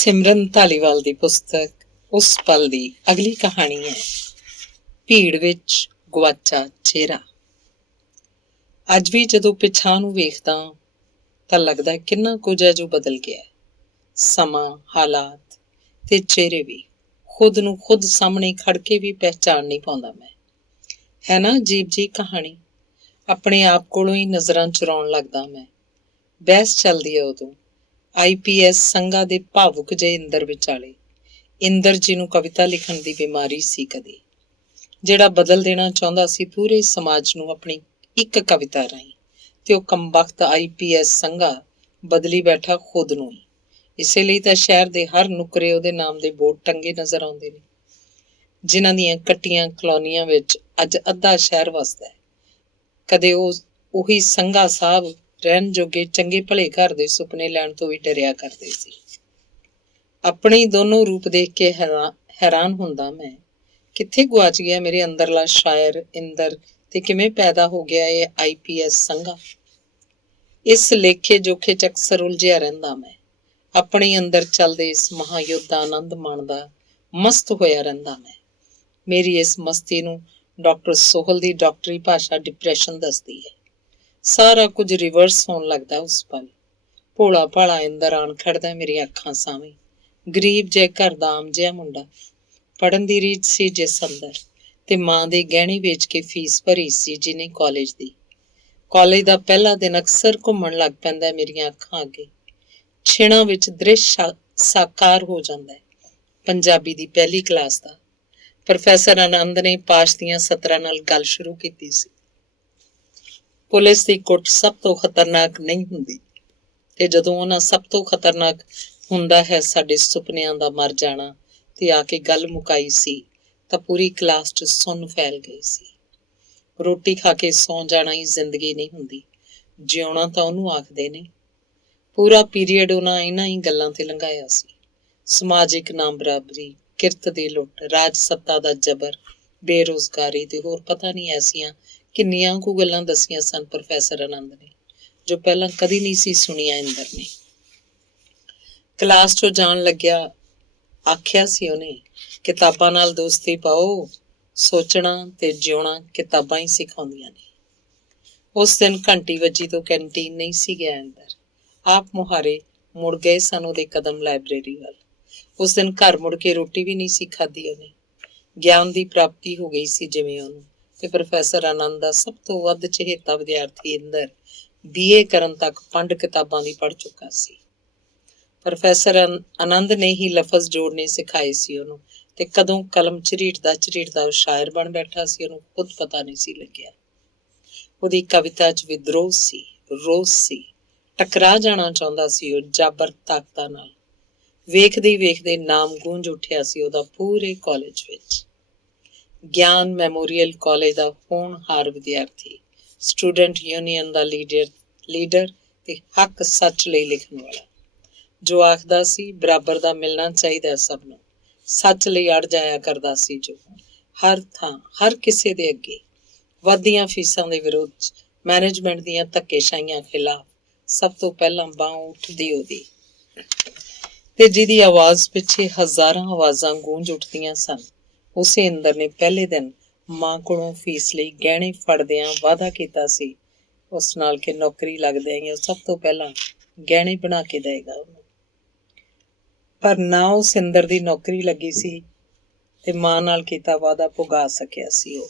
ਸਿਮਰਨ ਧਾਲੀਵਾਲ ਦੀ ਪੁਸਤਕ ਉਸ ਪਲ ਦੀ ਅਗਲੀ ਕਹਾਣੀ ਹੈ ਭੀੜ ਵਿੱਚ ਗੁਆਚਾ ਚਿਹਰਾ। ਅੱਜ ਵੀ ਜਦੋਂ ਪਿਛਾਂ ਨੂੰ ਵੇਖਦਾ ਤਾਂ ਲੱਗਦਾ ਕਿੰਨਾ ਕੁਝ ਹੈ ਜੋ ਬਦਲ ਗਿਆ। ਸਮਾਂ, ਹਾਲਾਤ ਤੇ ਚਿਹਰੇ ਵੀ। ਖੁਦ ਨੂੰ ਖੁਦ ਸਾਹਮਣੇ ਖੜ ਕੇ ਵੀ ਪਹਿਚਾਣ ਨਹੀਂ ਪਾਉਂਦਾ ਮੈਂ। ਹੈ ਨਾ ਅਜੀਬ ਜਿਹੀ ਕਹਾਣੀ। ਆਪਣੇ ਆਪ ਕੋਲੋਂ ਹੀ ਨਜ਼ਰਾਂ ਚੁਰਾਉਣ ਲੱਗਦਾ ਮੈਂ। ਬਹਿਸ ਚੱਲਦੀ ਹੈ ਉਦੋਂ IPS ਸੰਘਾ ਦੇ ਭਾਵੁਕ ਜਿਹੇ ਇੰਦਰ ਵਿਚਾਲੇ। ਇੰਦਰ ਜੀ ਨੂੰ ਕਵਿਤਾ ਲਿਖਣ ਦੀ ਬਿਮਾਰੀ ਸੀ ਕਦੇ, ਜਿਹੜਾ ਬਦਲ ਦੇਣਾ ਚਾਹੁੰਦਾ ਸੀ ਪੂਰੇ ਸਮਾਜ ਨੂੰ ਆਪਣੀ ਇੱਕ ਕਵਿਤਾ ਰਾਹੀਂ, ਤੇ ਉਹ ਕਮਬਖਤ IPS ਸੰਘਾ ਬਦਲੀ ਬੈਠਾ ਖੁਦ ਨੂੰ ਹੀ। ਇਸੇ ਲਈ ਤਾਂ ਸ਼ਹਿਰ ਦੇ ਹਰ ਨੁਕਰੇ ਉਹਦੇ ਨਾਮ ਦੇ ਬੋਰਡ ਟੰਗੇ ਨਜ਼ਰ ਆਉਂਦੇ ਨੇ, ਜਿਨ੍ਹਾਂ ਦੀਆਂ ਕੱਟੀਆਂ ਕਲੋਨੀਆਂ ਵਿੱਚ ਅੱਜ ਅੱਧਾ ਸ਼ਹਿਰ ਵਸਦਾ ਹੈ। ਕਦੇ ਉਹੀ ਸੰਘਾ ਸਾਹਿਬ ਰਹਿਣ ਜੋਗੇ ਚੰਗੇ ਭਲੇ ਘਰ ਦੇ ਸੁਪਨੇ ਲੈਣ ਤੋਂ ਵੀ ਡਰਿਆ ਕਰਦੇ ਸੀ। ਆਪਣੇ ਹੀ ਦੋਨੋਂ ਰੂਪ ਦੇਖ ਕੇ ਹੈਰਾਨ ਹੁੰਦਾ ਮੈਂ, ਕਿੱਥੇ ਗੁਆਚ ਗਿਆ ਮੇਰੇ ਅੰਦਰਲਾ ਸ਼ਾਇਰ ਇੰਦਰ, ਤੇ ਕਿਵੇਂ ਪੈਦਾ ਹੋ ਗਿਆ ਇਹ IPS ਸੰਘਾ। ਇਸ ਲੇਖੇ ਜੋਖੇ ਚ ਅਕਸਰ ਉਲਝਿਆ ਰਹਿੰਦਾ ਮੈਂ। ਆਪਣੇ ਅੰਦਰ ਚੱਲਦੇ ਇਸ ਮਹਾਯੁੱਧ ਦਾ ਆਨੰਦ ਮਾਣਦਾ, ਮਸਤ ਹੋਇਆ ਰਹਿੰਦਾ ਮੈਂ। ਮੇਰੀ ਇਸ ਮਸਤੀ ਨੂੰ ਡਾਕਟਰ ਸੋਹਲ ਦੀ ਡਾਕਟਰੀ ਭਾਸ਼ਾ ਡਿਪਰੈਸ਼ਨ ਦੱਸਦੀ ਹੈ। ਸਾਰਾ ਕੁਝ ਰਿਵਰਸ ਹੋਣ ਲੱਗਦਾ ਉਸ ਪਲ। ਭੋਲਾ ਭਾਲਾ ਇੰਦਰ ਆਣ ਖੜਦਾ ਮੇਰੀਆਂ ਅੱਖਾਂ ਸਾਹਮਣੇ। ਗਰੀਬ ਜਿਹੇ ਘਰ ਦਾ ਆਮ ਜਿਹਾ ਮੁੰਡਾ, ਪੜ੍ਹਨ ਦੀ ਰੀਝ ਸੀ ਜਿਸ ਅੰਦਰ, ਤੇ ਮਾਂ ਦੇ ਗਹਿਣੇ ਵੇਚ ਕੇ ਫੀਸ ਭਰੀ ਸੀ ਜਿਹਨੇ ਕਾਲਜ ਦੀ। ਕਾਲਜ ਦਾ ਪਹਿਲਾ ਦਿਨ ਅਕਸਰ ਘੁੰਮਣ ਲੱਗ ਪੈਂਦਾ ਮੇਰੀਆਂ ਅੱਖਾਂ ਅੱਗੇ। ਛਿਣਾਂ ਵਿੱਚ ਦ੍ਰਿਸ਼ ਸਾਕਾਰ ਹੋ ਜਾਂਦਾ ਹੈ ਪੰਜਾਬੀ ਦੀ ਪਹਿਲੀ ਕਲਾਸ ਦਾ। ਪ੍ਰੋਫੈਸਰ ਆਨੰਦ ਨੇ ਪਾਸ਼ ਦੀਆਂ ਸਤਰਾਂ ਨਾਲ ਗੱਲ ਸ਼ੁਰੂ ਕੀਤੀ ਸੀ। ਪੁਲਿਸ ਦੀ ਕੁੱਟ ਸਭ ਤੋਂ ਖਤਰਨਾਕ ਨਹੀਂ ਹੁੰਦੀ, ਤੇ ਜਦੋਂ ਉਹਨਾਂ ਸਭ ਤੋਂ ਖਤਰਨਾਕ ਹੁੰਦਾ ਹੈ ਸਾਡੇ ਸੁਪਨਿਆਂ ਦਾ ਮਰ ਜਾਣਾ, ਤੇ ਆ ਕੇ ਗੱਲ ਮੁਕਾਈ ਸੀ ਤਾਂ ਪੂਰੀ ਕਲਾਸ 'ਚ ਸੁੰਨ ਫੈਲ ਗਈ ਸੀ। ਰੋਟੀ ਖਾ ਕੇ ਸੌਂ ਜਾਣਾ ਹੀ ਜ਼ਿੰਦਗੀ ਨਹੀਂ ਹੁੰਦੀ, ਜਿਉਣਾ ਤਾਂ ਉਹਨੂੰ ਆਖਦੇ ਨੇ। ਪੂਰਾ ਪੀਰੀਅਡ ਉਹਨਾਂ ਇਹਨਾਂ ਹੀ ਗੱਲਾਂ ਤੇ ਲੰਘਾਇਆ ਸੀ। ਸਮਾਜਿਕ ਨਾਮ ਬਰਾਬਰੀ, ਕਿਰਤ ਦੀ ਲੁੱਟ, ਰਾਜ ਸੱਤਾ ਦਾ ਜ਼ਬਰ, ਬੇਰੁਜ਼ਗਾਰੀ ਤੇ ਹੋਰ ਪਤਾ ਨਹੀਂ ਐਸੀਆਂ ਕਿੰਨੀਆਂ ਕੁ ਗੱਲਾਂ ਦੱਸੀਆਂ ਸਨ ਪ੍ਰੋਫੈਸਰ ਆਨੰਦ ਨੇ, ਜੋ ਪਹਿਲਾਂ ਕਦੀ ਨਹੀਂ ਸੀ ਸੁਣੀਆਂ ਇੰਦਰ ਨੇ। ਕਲਾਸ 'ਚੋਂ ਜਾਣ ਲੱਗਿਆ ਆਖਿਆ ਸੀ ਉਹਨੇ, ਕਿਤਾਬਾਂ ਨਾਲ ਦੋਸਤੀ ਪਾਓ, ਸੋਚਣਾ ਤੇ ਜਿਉਣਾ ਕਿਤਾਬਾਂ ਹੀ ਸਿਖਾਉਂਦੀਆਂ ਨੇ। ਉਸ ਦਿਨ ਘੰਟੀ ਵੱਜੀ ਤੋਂ ਕੈਂਟੀਨ ਨਹੀਂ ਸੀ ਗਿਆ ਇੰਦਰ। ਆਪ ਮੁਹਾਰੇ ਮੁੜ ਗਏ ਸਨ ਉਹਦੇ ਕਦਮ ਲਾਇਬ੍ਰੇਰੀ ਵੱਲ। ਉਸ ਦਿਨ ਘਰ ਮੁੜ ਕੇ ਰੋਟੀ ਵੀ ਨਹੀਂ ਸੀ ਖਾਧੀ ਉਹਨੇ। ਗਿਆਨ ਦੀ ਪ੍ਰਾਪਤੀ ਹੋ ਗਈ ਸੀ ਜਿਵੇਂ ਉਹਨੂੰ, ਤੇ ਪ੍ਰੋਫੈਸਰ ਆਨੰਦ ਦਾ ਸਭ ਤੋਂ ਵੱਧ ਚਹੇਤਾ ਵਿਦਿਆਰਥੀ ਇੰਦਰ BA ਕਰਨ ਤੱਕ 5 ਕਿਤਾਬਾਂ ਦੀ ਪੜ੍ਹ ਚੁੱਕਾ ਸੀ। ਪ੍ਰੋਫੈਸਰ ਆਨੰਦ ਨੇ ਹੀ ਲਫ਼ਜ਼ ਜੋੜਨੇ ਸਿਖਾਏ ਸੀ ਉਹਨੂੰ, ਤੇ ਕਦੋਂ ਕਲਮ ਝਰੀਟਦਾ ਉਹ ਸ਼ਾਇਰ ਬਣ ਬੈਠਾ ਸੀ ਉਹਨੂੰ ਖੁਦ ਪਤਾ ਨਹੀਂ ਸੀ ਲੱਗਿਆ। ਉਹਦੀ ਕਵਿਤਾ 'ਚ ਵਿਦਰੋਹ ਸੀ, ਰੋਸ ਸੀ, ਟਕਰਾ ਜਾਣਾ ਚਾਹੁੰਦਾ ਸੀ ਉਹ ਜਾਬਰ ਤਾਕਤਾਂ ਨਾਲ। ਵੇਖਦੇ ਵੇਖਦੇ ਨਾਮ ਗੂੰਜ ਉੱਠਿਆ ਸੀ ਉਹਦਾ ਪੂਰੇ ਕਾਲਜ ਵਿੱਚ। ਗਿਆਨ ਮੈਮੋਰੀਅਲ ਕਾਲਜ ਦਾ ਹੋਣਹਾਰ ਵਿਦਿਆਰਥੀ, ਸਟੂਡੈਂਟ ਯੂਨੀਅਨ ਦਾ ਲੀਡਰ ਤੇ ਹੱਕ ਸੱਚ ਲਈ ਲਿਖਣ ਵਾਲਾ, ਜੋ ਆਖਦਾ ਸੀ ਬਰਾਬਰ ਦਾ ਮਿਲਣਾ ਚਾਹੀਦਾ ਸਭ ਨੂੰ, ਸੱਚ ਲਈ ਅੜ ਜਾਇਆ ਕਰਦਾ ਸੀ ਜੋ ਹਰ ਥਾਂ ਹਰ ਕਿਸੇ ਦੇ ਅੱਗੇ। ਵੱਧਦੀਆਂ ਫੀਸਾਂ ਦੇ ਵਿਰੋਧ 'ਚ, ਮੈਨੇਜਮੈਂਟ ਦੀਆਂ ਧੱਕੇਸ਼ਾਹੀਆਂ ਖਿਲਾਫ ਸਭ ਤੋਂ ਪਹਿਲਾਂ ਬਾਂਹ ਉੱਠਦੀ ਉਹਦੀ, ਤੇ ਜਿਹਦੀ ਆਵਾਜ਼ ਪਿੱਛੇ ਹਜ਼ਾਰਾਂ ਆਵਾਜ਼ਾਂ ਗੂੰਜ ਉੱਠਦੀਆਂ ਸਨ। ਉਸੇ ਇੰਦਰ ਨੇ ਪਹਿਲੇ ਦਿਨ ਮਾਂ ਕੋਲੋਂ ਫੀਸ ਲਈ ਗਹਿਣੇ ਫੜਦਿਆਂ ਵਾਅਦਾ ਕੀਤਾ ਸੀ ਉਸ ਨਾਲ ਕਿ ਨੌਕਰੀ ਲੱਗਦਿਆਂ ਹੀ ਉਹ ਸਭ ਤੋਂ ਪਹਿਲਾਂ ਗਹਿਣੇ ਬਣਾ ਕੇ ਦੇਵੇਗਾ ਉਹਨੂੰ। ਪਰ ਨਾ ਉਸ ਇੰਦਰ ਦੀ ਨੌਕਰੀ ਲੱਗੀ ਸੀ ਤੇ ਮਾਂ ਨਾਲ ਕੀਤਾ ਵਾਅਦਾ ਪੁਗਾ ਸਕਿਆ ਸੀ ਉਹ,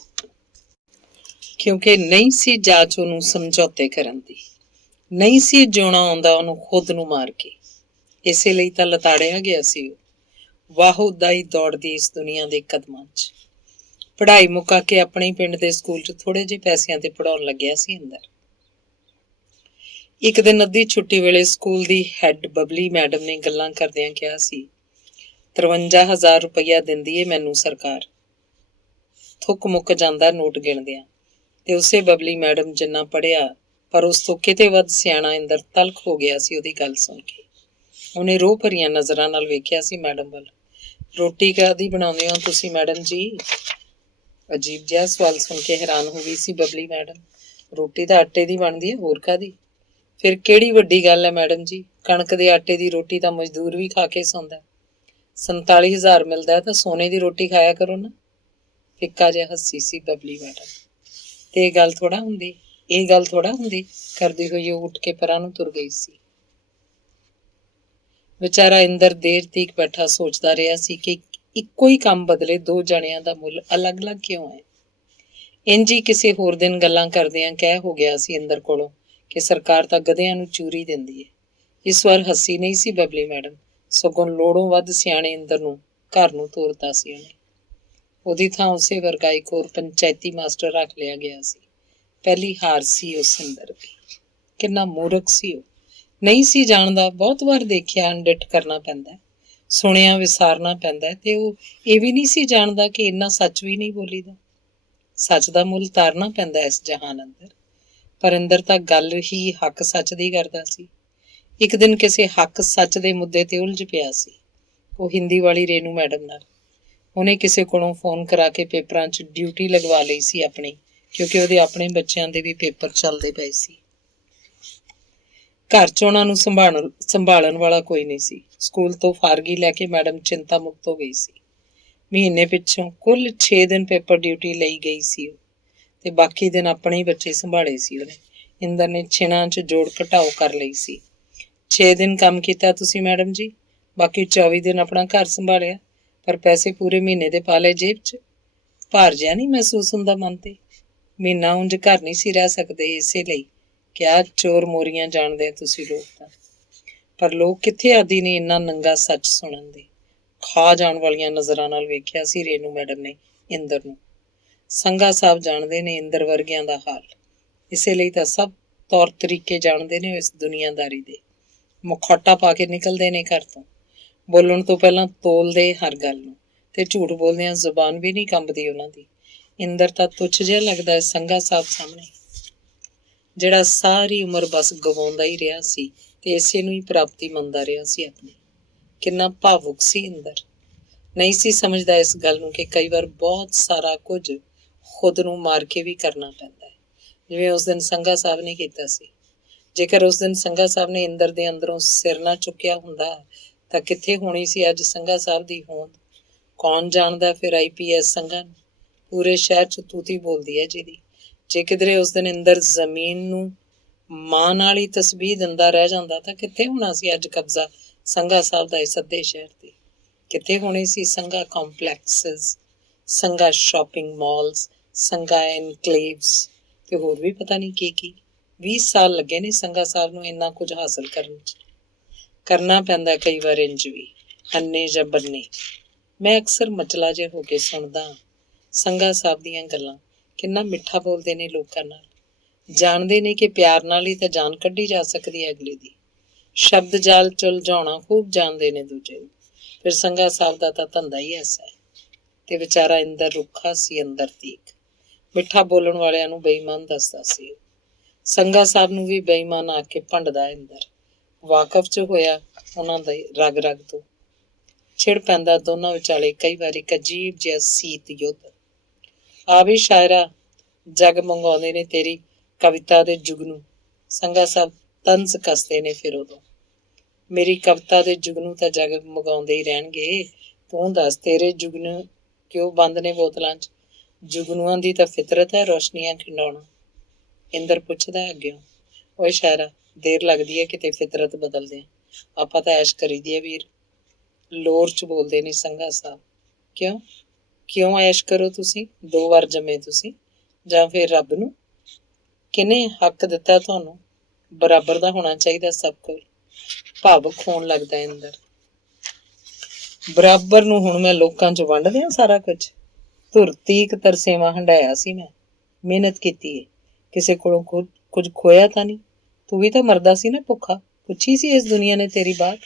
ਕਿਉਂਕਿ ਨਹੀਂ ਸੀ ਜਾਚ ਉਹਨੂੰ ਸਮਝੌਤੇ ਕਰਨ ਦੀ, ਨਹੀਂ ਸੀ ਜਿਉਣਾ ਆਉਂਦਾ ਉਹਨੂੰ ਖੁਦ ਨੂੰ ਮਾਰ ਕੇ। ਇਸੇ ਲਈ ਤਾਂ ਲਤਾੜਿਆ ਗਿਆ ਸੀ ਉਹ ਵਾਹੋਦਾਈ ਦੌੜਦੀ ਇਸ ਦੁਨੀਆ ਦੇ ਕਦਮਾਂ 'ਚ। ਪੜ੍ਹਾਈ ਮੁਕਾ ਕੇ ਆਪਣੇ ਪਿੰਡ ਦੇ ਸਕੂਲ 'ਚ ਥੋੜ੍ਹੇ ਜਿਹੇ ਪੈਸਿਆਂ ਤੇ ਪੜ੍ਹਾਉਣ ਲੱਗਿਆ ਸੀ ਇੰਦਰ। ਇੱਕ ਦਿਨ ਅੱਧੀ ਛੁੱਟੀ ਵੇਲੇ ਸਕੂਲ ਦੀ ਹੈੱਡ ਬਬਲੀ ਮੈਡਮ ਨੇ ਗੱਲਾਂ ਕਰਦਿਆਂ ਕਿਹਾ ਸੀ, 53,000 ਰੁਪਈਆ ਦਿੰਦੀ ਏ ਮੈਨੂੰ ਸਰਕਾਰ। ਥੁੱਕ ਮੁੱਕ ਜਾਂਦਾ ਨੋਟ ਗਿਣਦਿਆਂ, ਤੇ ਉਸੇ ਬਬਲੀ ਮੈਡਮ ਜਿੰਨਾ ਪੜ੍ਹਿਆ ਪਰ ਉਸ ਤੋਂ ਕਿਤੇ ਵੱਧ ਸਿਆਣਾ ਇੰਦਰ ਤਲਖ ਹੋ ਗਿਆ ਸੀ ਉਹਦੀ ਗੱਲ ਸੁਣ ਕੇ। ਉਹਨੇ ਰੋਹ ਭਰੀਆਂ ਨਜ਼ਰਾਂ ਨਾਲ ਵੇਖਿਆ ਸੀ ਮੈਡਮ ਵੱਲ। ਰੋਟੀ ਕਾਹਦੀ ਬਣਾਉਂਦੇ ਹੋ ਤੁਸੀਂ ਮੈਡਮ ਜੀ? ਅਜੀਬ ਜਿਹਾ ਸਵਾਲ ਸੁਣ ਕੇ ਹੈਰਾਨ ਹੋ ਗਈ ਸੀ ਬਬਲੀ ਮੈਡਮ। ਰੋਟੀ ਤਾਂ ਆਟੇ ਦੀ ਬਣਦੀ ਹੈ, ਹੋਰ ਕਾਹਦੀ? ਫਿਰ ਕਿਹੜੀ ਵੱਡੀ ਗੱਲ ਹੈ ਮੈਡਮ ਜੀ, ਕਣਕ ਦੇ ਆਟੇ ਦੀ ਰੋਟੀ ਤਾਂ ਮਜ਼ਦੂਰ ਵੀ ਖਾ ਕੇ ਸੌਂਦਾ। 47,000 ਮਿਲਦਾ ਤਾਂ ਸੋਨੇ ਦੀ ਰੋਟੀ ਖਾਇਆ ਕਰੋ ਨਾ। ਫਿੱਕਾ ਜਿਹਾ ਹੱਸੀ ਸੀ ਬਬਲੀ ਮੈਡਮ। ਤੇ ਇਹ ਗੱਲ ਥੋੜਾ ਹੁੰਦੀ ਕਰਦੀ ਹੋਈ ਉਹ ਉੱਠ ਕੇ ਪਰਾਂ ਨੂੰ ਤੁਰ ਗਈ ਸੀ। ਵਿਚਾਰਾ ਇੰਦਰ ਦੇਰ ਤੀਕ ਬੈਠਾ ਸੋਚਦਾ ਰਿਹਾ ਸੀ ਕਿ ਇੱਕੋ ਹੀ ਕੰਮ ਬਦਲੇ ਦੋ ਜਣਿਆਂ ਦਾ ਮੁੱਲ ਅਲੱਗ-ਅਲੱਗ ਕਿਉਂ ਹੈ। ਇੰਝ ਹੀ ਕਿਸੇ ਹੋਰ ਦਿਨ ਗੱਲਾਂ ਕਰਦਿਆਂ ਕਹਿ ਹੋ ਗਿਆ ਸੀ ਇੰਦਰ ਕੋਲੋਂ ਕਿ ਸਰਕਾਰ ਤਾਂ ਗਧਿਆਂ ਨੂੰ ਚੂਰੀ ਦਿੰਦੀ ਹੈ। ਇਸ ਵਾਰ ਹੱਸੀ ਨਹੀਂ ਸੀ ਬਬਲੀ ਮੈਡਮ, ਸਗੋਂ ਲੋੜੋਂ ਵੱਧ ਸਿਆਣੇ ਇੰਦਰ ਨੂੰ ਘਰ ਨੂੰ ਤੋਰਤਾ ਸੀ ਉਹਨੇ। ਉਹਦੀ ਥਾਂ ਉਸੇ ਵਰਗਾ ਇੱਕ ਹੋਰ ਪੰਚਾਇਤੀ ਮਾਸਟਰ ਰੱਖ ਲਿਆ ਗਿਆ ਸੀ। ਪਹਿਲੀ ਹਾਰ ਸੀ ਉਸ ਇੰਦਰ ਦੀ। ਕਿੰਨਾ ਮੂਰਖ ਸੀ ਉਹ। ਨਹੀਂ ਸੀ ਜਾਣਦਾ। ਬਹੁਤ ਵਾਰ ਦੇਖਿਆ, ਅਣਡਿੱਠ ਕਰਨਾ ਪੈਂਦਾ, ਸੁਣਿਆ ਵਿਸਾਰਨਾ ਪੈਂਦਾ, ਤੇ ਉਹ ਇਹ ਵੀ ਨਹੀਂ ਸੀ ਜਾਣਦਾ ਕਿ ਇੰਨਾ ਸੱਚ ਵੀ ਨਹੀਂ ਬੋਲੀਦਾ। ਸੱਚ ਦਾ ਮੁੱਲ ਤਾਰਨਾ ਪੈਂਦਾ ਇਸ ਜਹਾਨ ਅੰਦਰ। ਪਰ ਇੰਦਰ ਤਾਂ ਗੱਲ ਹੀ ਹੱਕ ਸੱਚ ਦੀ ਕਰਦਾ ਸੀ। ਇੱਕ ਦਿਨ ਕਿਸੇ ਹੱਕ ਸੱਚ ਦੇ ਮੁੱਦੇ ਤੇ ਉਲਝ ਪਿਆ ਸੀ ਉਹ ਹਿੰਦੀ ਵਾਲੀ ਰੇਨੂ ਮੈਡਮ ਨਾਲ। ਉਹਨੇ ਕਿਸੇ ਕੋਲੋਂ ਫੋਨ ਕਰਾ ਕੇ ਪੇਪਰਾਂ 'ਚ ਡਿਊਟੀ ਲਗਵਾ ਲਈ ਸੀ ਆਪਣੀ, ਕਿਉਂਕਿ ਉਹਦੇ ਆਪਣੇ ਬੱਚਿਆਂ ਦੇ ਵੀ ਪੇਪਰ ਚੱਲਦੇ ਪਏ ਸੀ। ਘਰ 'ਚ ਉਹਨਾਂ ਨੂੰ ਸੰਭਾਲਣ ਵਾਲਾ ਕੋਈ ਨਹੀਂ ਸੀ। ਸਕੂਲ ਤੋਂ ਫਾਰਗੀ ਲੈ ਕੇ ਮੈਡਮ ਚਿੰਤਾ ਮੁਕਤ ਹੋ ਗਈ ਸੀ। ਮਹੀਨੇ ਪਿੱਛੋਂ ਕੁੱਲ 6 ਦਿਨ ਪੇਪਰ ਡਿਊਟੀ ਲਈ ਗਈ ਸੀ ਉਹ, ਤੇ ਬਾਕੀ ਦਿਨ ਆਪਣੇ ਹੀ ਬੱਚੇ ਸੰਭਾਲੇ ਸੀ ਉਹਨੇ। ਇੰਦਰ ਨੇ ਛਿਣਾਂ 'ਚ ਜੋੜ ਘਟਾਓ ਕਰ ਲਈ ਸੀ। 6 ਦਿਨ ਕੰਮ ਕੀਤਾ ਤੁਸੀਂ ਮੈਡਮ ਜੀ, ਬਾਕੀ 24 ਦਿਨ ਆਪਣਾ ਘਰ ਸੰਭਾਲਿਆ, ਪਰ ਪੈਸੇ ਪੂਰੇ ਮਹੀਨੇ ਦੇ ਪਾ ਲਏ ਜੇਬ 'ਚ। ਭਾਰ ਜਿਹਾ ਨਹੀਂ ਮਹਿਸੂਸ ਹੁੰਦਾ ਮਨ ਤੇ। ਮਹੀਨਾ ਉਂਝ ਘਰ ਨਹੀਂ ਸੀ ਰਹਿ ਸਕਦੇ, ਇਸੇ ਲਈ ਕਿਆ ਚੋਰ ਮੋਰੀਆਂ ਜਾਣਦੇ ਤੁਸੀਂ ਲੋਕ ਤਾਂ। ਪਰ ਲੋਕ ਕਿੱਥੇ ਆਦੀ ਨੇ ਇੰਨਾ ਨੰਗਾ ਸੱਚ ਸੁਣਨ ਦੇ। ਖਾ ਜਾਣ ਵਾਲੀਆਂ ਨਜ਼ਰਾਂ ਨਾਲ ਵੇਖਿਆ ਸੀ ਰੇਨੂ ਮੈਡਮ ਨੇ ਇੰਦਰ ਨੂੰ। ਸੰਘਾ ਸਾਹਿਬ ਜਾਣਦੇ ਨੇ ਇੰਦਰ ਵਰਗਿਆਂ ਦਾ ਹਾਲ, ਇਸੇ ਲਈ ਤਾਂ ਸਭ ਤੌਰ ਤਰੀਕੇ ਜਾਣਦੇ ਨੇ ਇਸ ਦੁਨੀਆਦਾਰੀ ਦੇ। ਮੁਖੌਟਾ ਪਾ ਕੇ ਨਿਕਲਦੇ ਨੇ ਘਰ ਤੋਂ। ਬੋਲਣ ਤੋਂ ਪਹਿਲਾਂ ਤੋਲਦੇ ਹਰ ਗੱਲ ਨੂੰ, ਤੇ ਝੂਠ ਬੋਲਦਿਆਂ ਜ਼ੁਬਾਨ ਵੀ ਨਹੀਂ ਕੰਬਦੀ ਉਹਨਾਂ ਦੀ। ਇੰਦਰ ਤਾਂ ਤੁੱਛ ਜਿਹਾ ਲੱਗਦਾ ਹੈ ਸੰਘਾ ਸਾਹਿਬ ਸਾਹਮਣੇ, ਜਿਹੜਾ ਸਾਰੀ ਉਮਰ ਬਸ ਗਵਾਉਂਦਾ ਹੀ ਰਿਹਾ ਸੀ ਤੇ ਇਸੇ ਨੂੰ ਹੀ ਪ੍ਰਾਪਤੀ ਮੰਨਦਾ ਰਿਹਾ ਸੀ ਆਪਣੀ। ਕਿੰਨਾ ਭਾਵੁਕ ਸੀ ਇੰਦਰ। ਨਹੀਂ ਸੀ ਸਮਝਦਾ ਇਸ ਗੱਲ ਨੂੰ ਕਿ ਕਈ ਵਾਰ ਬਹੁਤ ਸਾਰਾ ਕੁਝ ਖੁਦ ਨੂੰ ਮਾਰ ਕੇ ਵੀ ਕਰਨਾ ਪੈਂਦਾ ਹੈ, ਜਿਵੇਂ ਉਸ ਦਿਨ ਸੰਘਾ ਸਾਹਿਬ ਨੇ ਕੀਤਾ ਸੀ। ਜੇਕਰ ਉਸ ਦਿਨ ਸੰਘਾ ਸਾਹਿਬ ਨੇ ਇੰਦਰ ਦੇ ਅੰਦਰੋਂ ਸਿਰ ਨਾ ਚੁੱਕਿਆ ਹੁੰਦਾ ਤਾਂ ਕਿੱਥੇ ਹੋਣੀ ਸੀ ਅੱਜ ਸੰਘਾ ਸਾਹਿਬ ਦੀ ਹੋਂਦ। ਕੌਣ ਜਾਣਦਾ ਫਿਰ IPS ਸੰਘਾ ਨੂੰ। ਪੂਰੇ ਸ਼ਹਿਰ 'ਚ ਤੂਤੀ ਬੋਲਦੀ ਹੈ ਜਿਹਦੀ। ਜੇ ਕਿਧਰੇ ਉਸ ਦਿਨ ਇੰਦਰ ਜ਼ਮੀਨ ਨੂੰ ਮਾਂ ਨਾਲ ਹੀ ਤਸਬੀਹ ਦਿੰਦਾ ਰਹਿ ਜਾਂਦਾ ਤਾਂ ਕਿੱਥੇ ਹੋਣਾ ਸੀ ਅੱਜ ਕਬਜ਼ਾ ਸੰਘਾ ਸਾਹਿਬ ਦਾ ਇਸ ਅੱਧੇ ਸ਼ਹਿਰ ਤੇ। ਕਿੱਥੇ ਹੋਣੇ ਸੀ ਸੰਘਾ ਕੰਪਲੈਕਸਿਸ, ਸੰਘਾ ਸ਼ਾਪਿੰਗ ਮਾਲਸ, ਸੰਘਾ ਐਨਕਲੇਵਸ ਤੇ ਹੋਰ ਵੀ ਪਤਾ ਨਹੀਂ ਕੀ। 20 ਸਾਲ ਲੱਗੇ ਨੇ ਸੰਘਾ ਸਾਹਿਬ ਨੂੰ ਇੰਨਾ ਕੁਝ ਹਾਸਲ ਕਰਨ 'ਚ। ਕਰਨਾ ਪੈਂਦਾ ਕਈ ਵਾਰ ਇੰਝ ਵੀ, ਅੰਨੇ ਜਾਂ ਬੰਨੇ। ਮੈਂ ਅਕਸਰ ਮਚਲਾ ਜਿਹਾ ਹੋ ਕੇ ਸੁਣਦਾ ਸੰਘਾ ਸਾਹਿਬ ਦੀਆਂ ਗੱਲਾਂ। ਕਿੰਨਾ ਮਿੱਠਾ ਬੋਲਦੇ ਨੇ ਲੋਕਾਂ ਨਾਲ। ਜਾਣਦੇ ਨੇ ਕਿ ਪਿਆਰ ਨਾਲ ਹੀ ਤਾਂ ਜਾਨ ਕੱਢੀ ਜਾ ਸਕਦੀ ਹੈ ਅਗਲੇ ਦੀ। ਸ਼ਬਦ ਜਾਲ ਚੁਲਝਾਉਣਾ ਖੂਬ ਜਾਣਦੇ ਨੇ ਦੂਜੇ ਨੂੰ। ਫਿਰ ਸੰਘਾ ਸਾਹਿਬ ਦਾ ਤਾਂ ਧੰਦਾ ਹੀ ਐਸਾ ਹੈ। ਤੇ ਵਿਚਾਰਾ ਇੰਦਰ ਰੁੱਖਾ ਸੀ ਅੰਦਰ ਤੀਕ। ਮਿੱਠਾ ਬੋਲਣ ਵਾਲਿਆਂ ਨੂੰ ਬੇਈਮਾਨ ਦੱਸਦਾ ਸੀ। ਸੰਘਾ ਸਾਹਿਬ ਨੂੰ ਵੀ ਬੇਈਮਾਨ ਆ ਕੇ ਭੰਡਦਾ ਇੰਦਰ। ਵਾਕਫ 'ਚ ਹੋਇਆ ਉਹਨਾਂ ਦੇ ਰਗ ਰਗ ਤੋਂ। ਛਿੜ ਪੈਂਦਾ ਦੋਨਾਂ ਵਿਚਾਲੇ ਕਈ ਵਾਰ ਇੱਕ ਅਜੀਬ ਜਿਹਾ ਸੀਤ ਯੁੱਧ। ਆ ਵੀ ਸ਼ਾਇਰਾ, ਜਗ ਮੰਗਾਉਂਦੇ ਨੇ ਤੇਰੀ ਕਵਿਤਾ ਦੇ ਜੁਗਨੂੰ। ਸੰਘਾ ਸਾਹਿਬ ਤੰਜ਼ ਕੱਸਦੇ ਨੇ ਫਿਰ ਉਦੋਂ। ਮੇਰੀ ਕਵਿਤਾ ਦੇ ਜੁਗਨੂੰ ਤਾਂ ਜਗ ਮੰਗਾਉਂਦੇ ਹੀ ਰਹਿਣਗੇ। ਤੂੰ ਦੱਸ ਤੇਰੇ ਜੁਗਨੂੰ ਕਿਉਂ ਬੰਦ ਨੇ ਬੋਤਲਾਂ 'ਚ? ਜੁਗਨੂਆਂ ਦੀ ਤਾਂ ਫਿਤਰਤ ਹੈ ਰੋਸ਼ਨੀਆਂ ਖਿੰਡਾਉਣਾ। ਇੰਦਰ ਪੁੱਛਦਾ ਅੱਗਿਓਂ। ਓਏ ਸ਼ਾਇਰਾ, ਦੇਰ ਲੱਗਦੀ ਹੈ ਕਿਤੇ ਫਿਤਰਤ ਬਦਲਦੇ। ਆਪਾਂ ਤਾਂ ਐਸ਼ ਕਰੀਦੀ ਹੈ ਵੀਰ। ਲੋਰ 'ਚ ਬੋਲਦੇ ਨੇ ਸੰਘਾ ਸਾਹਿਬ। ਕਿਉਂ ਐਸ਼ ਕਰੋ ਤੁਸੀਂ? 2 ਵਾਰ ਜੰਮੇ ਤੁਸੀਂ, ਜਾਂ ਫਿਰ ਰੱਬ ਨੂੰ? ਕਿਹਨੇ ਹੱਕ ਦਿੱਤਾ ਤੁਹਾਨੂੰ? ਬਰਾਬਰ ਦਾ ਹੋਣਾ ਚਾਹੀਦਾ ਸਭ ਕੋਲ। ਭਾਵੁਕ ਹੋਣ ਲੱਗਦਾ ਇੰਦਰ। ਬਰਾਬਰ ਨੂੰ ਹੁਣ ਮੈਂ ਲੋਕਾਂ 'ਚ ਵੰਡ ਦਿਆਂ ਸਾਰਾ ਕੁਝ? ਧੁਰਤੀ ਇੱਕ ਤਰਸੇਵਾਂ ਹੰਢਾਇਆ ਸੀ ਮੈਂ, ਮਿਹਨਤ ਕੀਤੀ ਏ, ਕਿਸੇ ਕੋਲੋਂ ਕੁਝ ਖੋਇਆ ਤਾਂ ਨਹੀਂ। ਤੂੰ ਵੀ ਤਾਂ ਮਰਦਾ ਸੀ ਨਾ ਭੁੱਖਾ। ਪੁੱਛੀ ਸੀ ਇਸ ਦੁਨੀਆ ਨੇ ਤੇਰੀ ਬਾਤ?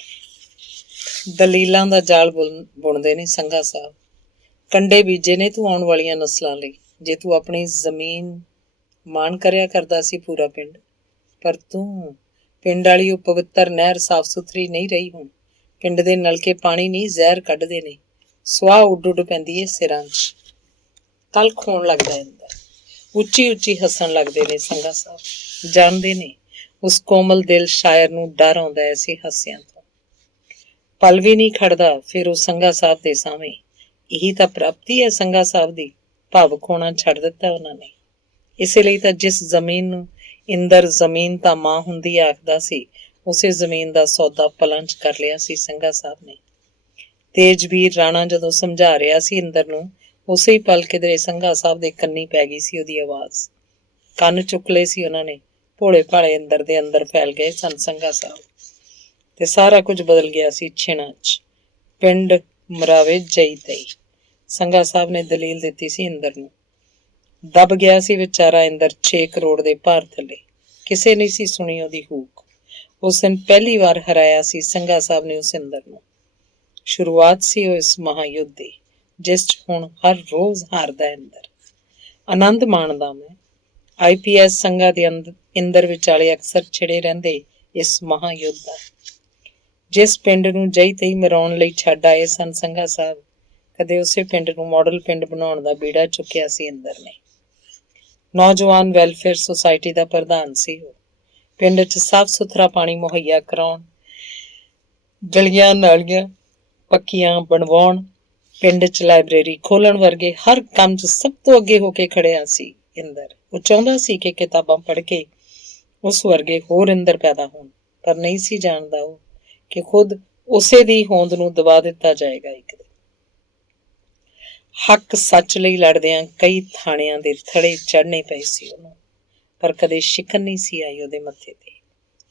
ਦਲੀਲਾਂ ਦਾ ਜਾਲ ਬੁਣਦੇ ਨੇ ਸੰਘਾ ਸਾਹਿਬ। ਕੰਡੇ ਬੀਜੇ ਨੇ ਤੂੰ ਆਉਣ ਵਾਲੀਆਂ ਨਸਲਾਂ ਲਈ। ਜੇ ਤੂੰ ਆਪਣੀ ਜ਼ਮੀਨ ਮਾਣ ਕਰਿਆ ਕਰਦਾ ਸੀ ਪੂਰਾ ਪਿੰਡ, ਪਰ ਤੂੰ ਪਿੰਡ ਵਾਲੀ ਉਹ ਪਵਿੱਤਰ ਨਹਿਰ ਸਾਫ਼ ਸੁਥਰੀ ਨਹੀਂ ਰਹੀ ਹੁਣ। ਪਿੰਡ ਦੇ ਨਲਕੇ ਪਾਣੀ ਨਹੀਂ ਜ਼ਹਿਰ ਕੱਢਦੇ ਨੇ। ਸੁਆਹ ਉੱਡ ਪੈਂਦੀ ਏ ਸਿਰਾਂ 'ਚ। ਤਲਖ ਹੋਣ ਲੱਗਦਾ ਇੰਦਰ। ਉੱਚੀ ਉੱਚੀ ਹੱਸਣ ਲੱਗਦੇ ਨੇ ਸੰਘਾ ਸਾਹਿਬ। ਜਾਣਦੇ ਨੇ ਉਸ ਕੋਮਲ ਦਿਲ ਸ਼ਾਇਰ ਨੂੰ ਡਰ ਆਉਂਦਾ ਐਸੇ ਹਾਸਿਆਂ ਤੋਂ। ਪਲ ਵੀ ਨਹੀਂ ਖੜਦਾ ਫਿਰ ਉਹ ਸੰਘਾ ਸਾਹਿਬ ਦੇ ਸਾਹਮਣੇ। ਇਹੀ ਤਾਂ ਪ੍ਰਾਪਤੀ ਹੈ ਸੰਘਾ ਸਾਹਿਬ ਦੀ। ਭਾਵੁਕ ਹੋਣਾ ਛੱਡ ਦਿੱਤਾ ਉਹਨਾਂ ਨੇ। ਇਸੇ ਲਈ ਤਾਂ ਜਿਸ ਜ਼ਮੀਨ ਨੂੰ ਇੰਦਰ ਜ਼ਮੀਨ ਤਾਂ ਮਾਂ ਹੁੰਦੀ ਆਖਦਾ ਸੀ, ਉਸੇ ਜ਼ਮੀਨ ਦਾ ਸੌਦਾ ਪਲਾਂ 'ਚ ਕਰ ਲਿਆ ਸੀ ਸੰਘਾ ਸਾਹਿਬ ਨੇ। ਤੇਜਵੀਰ ਰਾਣਾ ਜਦੋਂ ਸਮਝਾ ਰਿਹਾ ਸੀ ਇੰਦਰ ਨੂੰ, ਉਸੇ ਹੀ ਪਲ ਕਿਧਰੇ ਸੰਘਾ ਸਾਹਿਬ ਦੇ ਕੰਨੀ ਪੈ ਗਈ ਸੀ ਉਹਦੀ ਆਵਾਜ਼। ਕੰਨ ਚੁੱਕ ਲਏ ਸੀ ਉਹਨਾਂ ਨੇ। ਭੋਲੇ ਭਾਲੇ ਇੰਦਰ ਦੇ ਅੰਦਰ ਫੈਲ ਗਏ ਸਨ ਸੰਘਾ ਸਾਹਿਬ, ਤੇ ਸਾਰਾ ਕੁਝ ਬਦਲ ਗਿਆ ਸੀ ਛਿਣਾਂ 'ਚ। ਪਿੰਡ ਮਰਾਵੇ ਜਈ ਤਈ, ਸੰਘਾ ਸਾਹਿਬ ਨੇ ਦਲੀਲ ਦਿੱਤੀ ਸੀ ਇੰਦਰ ਨੂੰ। ਦਬ ਗਿਆ ਸੀ ਵਿਚਾਰਾ ਇੰਦਰ 6 ਕਰੋੜ ਦੇ ਭਾਰ ਥੱਲੇ। ਕਿਸੇ ਨਹੀਂ ਸੀ ਸੁਣੀ ਉਹਦੀ ਹੂਕ। ਉਸ ਦਿਨ ਪਹਿਲੀ ਵਾਰ ਹਰਾਇਆ ਸੀ ਸੰਘਾ ਸਾਹਿਬ ਨੇ ਉਸ ਇੰਦਰ ਨੂੰ। ਸ਼ੁਰੂਆਤ ਸੀ ਉਹ ਇਸ ਮਹਾਯੁੱਧ ਦੀ, ਜਿਸ 'ਚ ਹੁਣ ਹਰ ਰੋਜ਼ ਹਾਰਦਾ ਇੰਦਰ। ਆਨੰਦ ਮਾਣਦਾ ਮੈਂ। IPS ਸੰਘਾ ਦੇ ਇੰਦਰ ਵਿਚਾਲੇ ਅਕਸਰ ਛਿੜੇ ਰਹਿੰਦੇ ਇਸ ਮਹਾਯੁੱਧ ਦਾ। ਜਿਸ ਪਿੰਡ ਨੂੰ ਜਈ ਤਈ ਮਰਾਉਣ ਲਈ ਛੱਡ ਆਏ ਸਨ ਸੰਘਾ ਸਾਹਿਬ, ਕਦੇ ਉਸੇ ਪਿੰਡ ਨੂੰ ਮਾਡਲ ਪਿੰਡ ਬਣਾਉਣ ਦਾ ਬੀੜਾ ਚੁੱਕਿਆ ਸੀ ਇੰਦਰ ਨੇ। ਨੌਜਵਾਨ ਵੈਲਫੇਅਰ ਸੁਸਾਇਟੀ ਦਾ ਪ੍ਰਧਾਨ ਸੀ ਉਹ। ਪਿੰਡ 'ਚ ਸਾਫ਼ ਸੁਥਰਾ ਪਾਣੀ ਮੁਹੱਈਆ ਕਰਾਉਣ, ਗਲੀਆਂ ਨਾਲੀਆਂ ਪੱਕੀਆਂ ਬਣਵਾਉਣ, ਪਿੰਡ 'ਚ ਲਾਇਬ੍ਰੇਰੀ ਖੋਲ੍ਹਣ ਵਰਗੇ ਹਰ ਕੰਮ 'ਚ ਸਭ ਤੋਂ ਅੱਗੇ ਹੋ ਕੇ ਖੜਿਆ ਸੀ ਇੰਦਰ। ਉਹ ਚਾਹੁੰਦਾ ਸੀ ਕਿ ਕਿਤਾਬਾਂ ਪੜ੍ਹ ਕੇ ਉਸ ਵਰਗੇ ਹੋਰ ਇੰਦਰ ਪੈਦਾ ਹੋਣ, ਪਰ ਨਹੀਂ ਸੀ ਜਾਣਦਾ ਉਹ ਕਿ ਖੁਦ ਉਸੇ ਦੀ ਹੋਂਦ ਨੂੰ ਦਬਾ ਦਿੱਤਾ ਜਾਏਗਾ ਇੱਕ ਦਿਨ। ਹੱਕ ਸੱਚ ਲਈ ਲੜਦਿਆਂ ਕਈ ਥਾਣਿਆਂ ਦੇ ਥੜੇ ਚੜ੍ਹਨੇ ਪਏ ਸੀ ਉਹਨੂੰ, ਪਰ ਕਦੇ ਸ਼ਿਕਨ ਨਹੀਂ ਸੀ ਆਈ ਉਹਦੇ ਮੱਥੇ ਤੇ,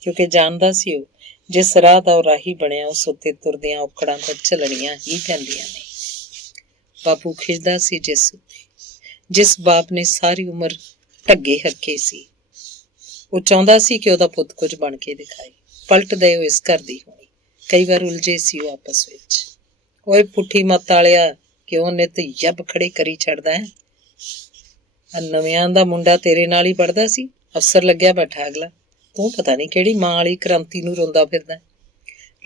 ਕਿਉਂਕਿ ਜਾਣਦਾ ਸੀ ਉਹ ਜਿਸ ਰਾਹ ਦਾ ਉਹ ਰਾਹੀ ਬਣਿਆ, ਉਸ ਉੱਤੇ ਤੁਰਦਿਆਂ ਔਕੜਾਂ ਤਾਂ ਝੱਲਣੀਆਂ ਹੀ ਪੈਂਦੀਆਂ ਨੇ। ਬਾਪੂ ਖਿੱਚਦਾ ਸੀ ਜਿਸ ਉੱਤੇ, ਜਿਸ ਬਾਪ ਨੇ ਸਾਰੀ ਉਮਰ ਢੱਗੇ ਹੱਕੇ ਸੀ। ਉਹ ਚਾਹੁੰਦਾ ਸੀ ਕਿ ਉਹਦਾ ਪੁੱਤ ਕੁਝ ਬਣ ਕੇ ਦਿਖਾਏ। ਪਲਟ ਦੇ ਉਹ ਇਸ ਘਰ ਦੀ ਹੋਣੀ। ਕਈ ਵਾਰ ਉਲਝੇ ਸੀ ਉਹ ਆਪਸ ਵਿੱਚ। ਓਏ ਪੁੱਠੀ ਮੱਤ ਵਾਲਿਆ, ਕਿਉਂ ਨਿੱਤ ਯੱਬ ਖੜੇ ਕਰੀ ਛੱਡਦਾ ਹੈ? ਨਵਿਆਂ ਦਾ ਮੁੰਡਾ ਤੇਰੇ ਨਾਲ ਹੀ ਪੜ੍ਹਦਾ ਸੀ, ਅਫਸਰ ਲੱਗਿਆ ਬੈਠਾ ਅਗਲਾ। ਤੂੰ ਪਤਾ ਨਹੀਂ ਕਿਹੜੀ ਮਾਂ ਵਾਲੀ ਕ੍ਰਾਂਤੀ ਨੂੰ ਰੋਂਦਾ ਫਿਰਦਾ।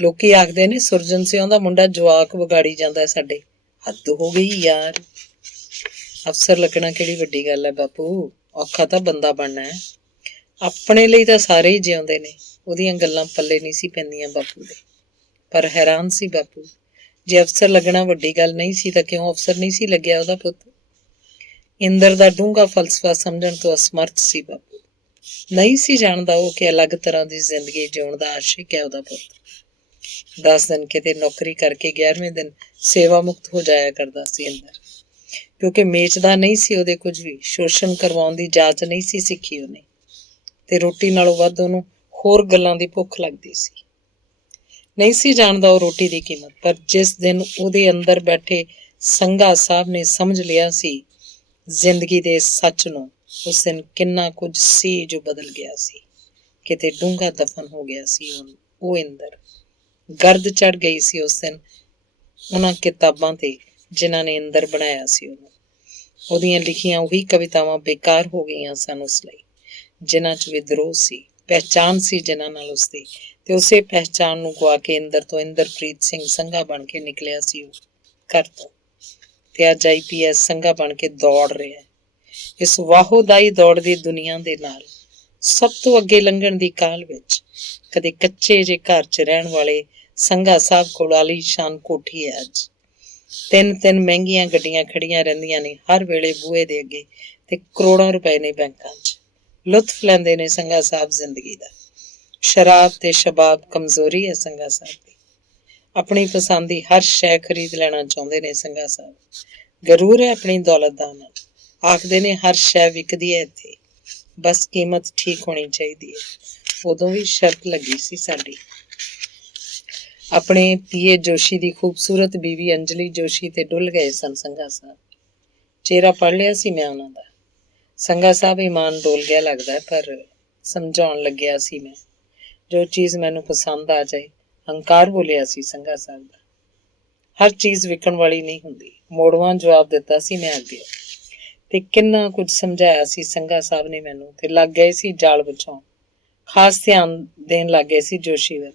ਲੋਕੀ ਆਖਦੇ ਨੇ ਸੁਰਜਨ ਸਿਉਂ ਦਾ ਮੁੰਡਾ ਜਵਾਕ ਵਿਗਾੜੀ ਜਾਂਦਾ ਸਾਡੇ। ਹੱਦ ਹੋ ਗਈ ਯਾਰ। ਅਫਸਰ ਲੱਗਣਾ ਕਿਹੜੀ ਵੱਡੀ ਗੱਲ ਹੈ ਬਾਪੂ, ਔਖਾ ਤਾਂ ਬੰਦਾ ਬਣਨਾ ਹੈ। ਆਪਣੇ ਲਈ ਤਾਂ ਸਾਰੇ ਹੀ ਜਿਉਂਦੇ ਨੇ। ਉਹਦੀਆਂ ਗੱਲਾਂ ਪੱਲੇ ਨਹੀਂ ਸੀ ਪੈਂਦੀਆਂ ਬਾਪੂ ਦੇ। ਪਰ ਹੈਰਾਨ ਸੀ ਬਾਪੂ, ਜੇ ਅਫਸਰ ਲੱਗਣਾ ਵੱਡੀ ਗੱਲ ਨਹੀਂ ਸੀ ਤਾਂ ਕਿਉਂ ਅਫਸਰ ਨਹੀਂ ਸੀ ਲੱਗਿਆ ਉਹਦਾ ਪੁੱਤ? ਇੰਦਰ ਦਾ ਡੂੰਘਾ ਫਲਸਫਾ ਸਮਝਣ ਤੋਂ ਅਸਮਰਥ ਸੀ ਬਾਪੂ। ਨਹੀਂ ਸੀ ਜਾਣਦਾ ਉਹ ਕਿ ਅਲੱਗ ਤਰ੍ਹਾਂ ਦੀ ਜ਼ਿੰਦਗੀ ਜਿਉਣ ਦਾ ਆਸ਼ਿਕ ਹੈ ਉਹਦਾ ਪੁੱਤ। 10 ਦਿਨ ਕਿਤੇ ਨੌਕਰੀ ਕਰਕੇ 11ਵੇਂ ਦਿਨ ਸੇਵਾ ਮੁਕਤ ਹੋ ਜਾਇਆ ਕਰਦਾ ਸੀ ਇੰਦਰ, ਕਿਉਂਕਿ ਮੇਚਦਾ ਨਹੀਂ ਸੀ ਉਹਦੇ ਕੁਝ ਵੀ। ਸ਼ੋਸ਼ਣ ਕਰਵਾਉਣ ਦੀ ਜਾਚ ਨਹੀਂ ਸੀ ਸਿੱਖੀ ਉਹਨੇ, ਤੇ ਰੋਟੀ ਨਾਲੋਂ ਵੱਧ ਉਹਨੂੰ ਹੋਰ ਗੱਲਾਂ ਦੀ ਭੁੱਖ ਲੱਗਦੀ ਸੀ। ਨਹੀਂ ਸੀ ਜਾਣਦਾ ਉਹ ਰੋਟੀ ਦੀ ਕੀਮਤ, ਪਰ ਜਿਸ ਦਿਨ ਉਹਦੇ ਅੰਦਰ ਬੈਠੇ ਸੰਘਾ ਸਾਹਿਬ ਨੇ ਸਮਝ ਲਿਆ ਸੀ ਜ਼ਿੰਦਗੀ ਦੇ ਸੱਚ ਨੂੰ, ਉਸ ਦਿਨ ਕਿੰਨਾ ਕੁਝ ਸੀ ਜੋ ਬਦਲ ਗਿਆ ਸੀ। ਕਿਤੇ ਡੂੰਘਾ ਦਫਨ ਹੋ ਗਿਆ ਸੀ ਉਹ ਇੰਦਰ। ਗਰਦ ਚੜ ਗਈ ਸੀ ਉਸ ਦਿਨ ਉਹਨਾਂ ਕਿਤਾਬਾਂ ਤੇ ਜਿਨ੍ਹਾਂ ਨੇ ਇੰਦਰ ਬਣਾਇਆ ਸੀ ਉਹਨੂੰ। ਉਹਦੀਆਂ ਲਿਖੀਆਂ ਉਹੀ ਕਵਿਤਾਵਾਂ ਬੇਕਾਰ ਹੋ ਗਈਆਂ ਸਨ ਉਸ ਲਈ, ਜਿਨ੍ਹਾਂ 'ਚ ਵਿਦਰੋਹ ਸੀ। ਪਹਿਚਾਣ ਸੀ ਜਿਨ੍ਹਾਂ ਨਾਲ ਉਸਦੀ, ਤੇ ਉਸੇ ਪਹਿਚਾਣ ਨੂੰ ਗਵਾ ਕੇ ਇੰਦਰ ਤੋਂ ਇੰਦਰਪ੍ਰੀਤ ਸਿੰਘ ਸੰਘਾ ਬਣ ਕੇ ਨਿਕਲਿਆ ਸੀ ਉਹ ਘਰ ਤੋਂ, ਤੇ ਅੱਜ IPS ਸੰਘਾ ਬਣ ਕੇ ਦੌੜ ਰਿਹਾ ਇਸ ਵਾਹੋਦਾਈ ਦੌੜਦੀ ਦੁਨੀਆ ਦੇ ਨਾਲ, ਸਭ ਤੋਂ ਅੱਗੇ ਲੰਘਣ ਦੀ ਕਾਹਲ ਵਿੱਚ। ਕਦੇ ਕੱਚੇ ਜੇ ਘਰ 'ਚ ਰਹਿਣ ਵਾਲੇ ਸੰਘਾ ਸਾਹਿਬ ਕੋਲ ਆਲੀਸ਼ਾਨ ਕੋਠੀ ਹੈ ਅੱਜ। 3 ਮਹਿੰਗੀਆਂ ਗੱਡੀਆਂ ਖੜੀਆਂ ਰਹਿੰਦੀਆਂ ਨੇ ਹਰ ਵੇਲੇ ਬੂਹੇ ਦੇ ਅੱਗੇ, ਤੇ ਕਰੋੜਾਂ ਰੁਪਏ ਨੇ ਬੈਂਕਾਂ 'ਚ। ਲੁਤਫ ਲੈਂਦੇ ਨੇ ਸੰਘਾ ਸਾਹਿਬ ਜ਼ਿੰਦਗੀ ਦਾ। ਸ਼ਰਾਬ ਤੇ ਸ਼ਬਾਬ ਕਮਜ਼ੋਰੀ ਹੈ ਸੰਘਾ ਸਾਹਿਬ ਦੀ। ਆਪਣੀ ਪਸੰਦ ਦੀ ਹਰ ਸ਼ੈ ਖਰੀਦ ਲੈਣਾ ਚਾਹੁੰਦੇ ਨੇ ਸੰਘਾ ਸਾਹਿਬ। ਗਰੂਰ ਹੈ ਆਪਣੀ ਦੌਲਤ ਦਾ ਉਹਨਾਂ ਨੂੰ। ਆਖਦੇ ਨੇ ਹਰ ਸ਼ੈ ਵਿਕਦੀ ਹੈ ਇੱਥੇ, ਬਸ ਕੀਮਤ ਠੀਕ ਹੋਣੀ ਚਾਹੀਦੀ ਹੈ। ਉਦੋਂ ਵੀ ਸ਼ਰਤ ਲੱਗੀ ਸੀ ਸਾਡੀ। ਆਪਣੇ PA ਜੋਸ਼ੀ ਦੀ ਖੂਬਸੂਰਤ ਬੀਵੀ ਅੰਜਲੀ ਜੋਸ਼ੀ ਤੇ ਡੁੱਲ ਗਏ ਸਨ ਸੰਘਾ ਸਾਹਿਬ। ਚਿਹਰਾ ਪੜ੍ਹ ਲਿਆ ਸੀ ਮੈਂ ਉਹਨਾਂ ਦਾ। ਸੰਘਾ ਸਾਹਿਬ ਇਮਾਨ ਡੋਲ ਗਿਆ ਲੱਗਦਾ, ਪਰ ਸਮਝਾਉਣ ਲੱਗਿਆ ਸੀ ਮੈਂ। ਜੋ ਚੀਜ਼ ਮੈਨੂੰ ਪਸੰਦ ਆ ਜਾਏ, ਹੰਕਾਰ ਬੋਲਿਆ ਸੀ ਸੰਘਾ ਸਾਹਿਬ ਦਾ। ਹਰ ਚੀਜ਼ ਵਿਕਣ ਵਾਲੀ ਨਹੀਂ ਹੁੰਦੀ, ਮੋੜਵਾਂ ਜਵਾਬ ਦਿੱਤਾ ਸੀ ਮੈਂ ਅੱਗੇ। ਤੇ ਕਿੰਨਾ ਕੁਝ ਸਮਝਾਇਆ ਸੀ ਸੰਘਾ ਸਾਹਿਬ ਨੇ ਮੈਨੂੰ, ਤੇ ਲੱਗ ਗਏ ਸੀ ਜਾਲ ਵਿਚਾਉਣ। ਖਾਸ ਧਿਆਨ ਦੇਣ ਲੱਗ ਗਏ ਸੀ ਜੋਸ਼ੀ ਵੱਲ।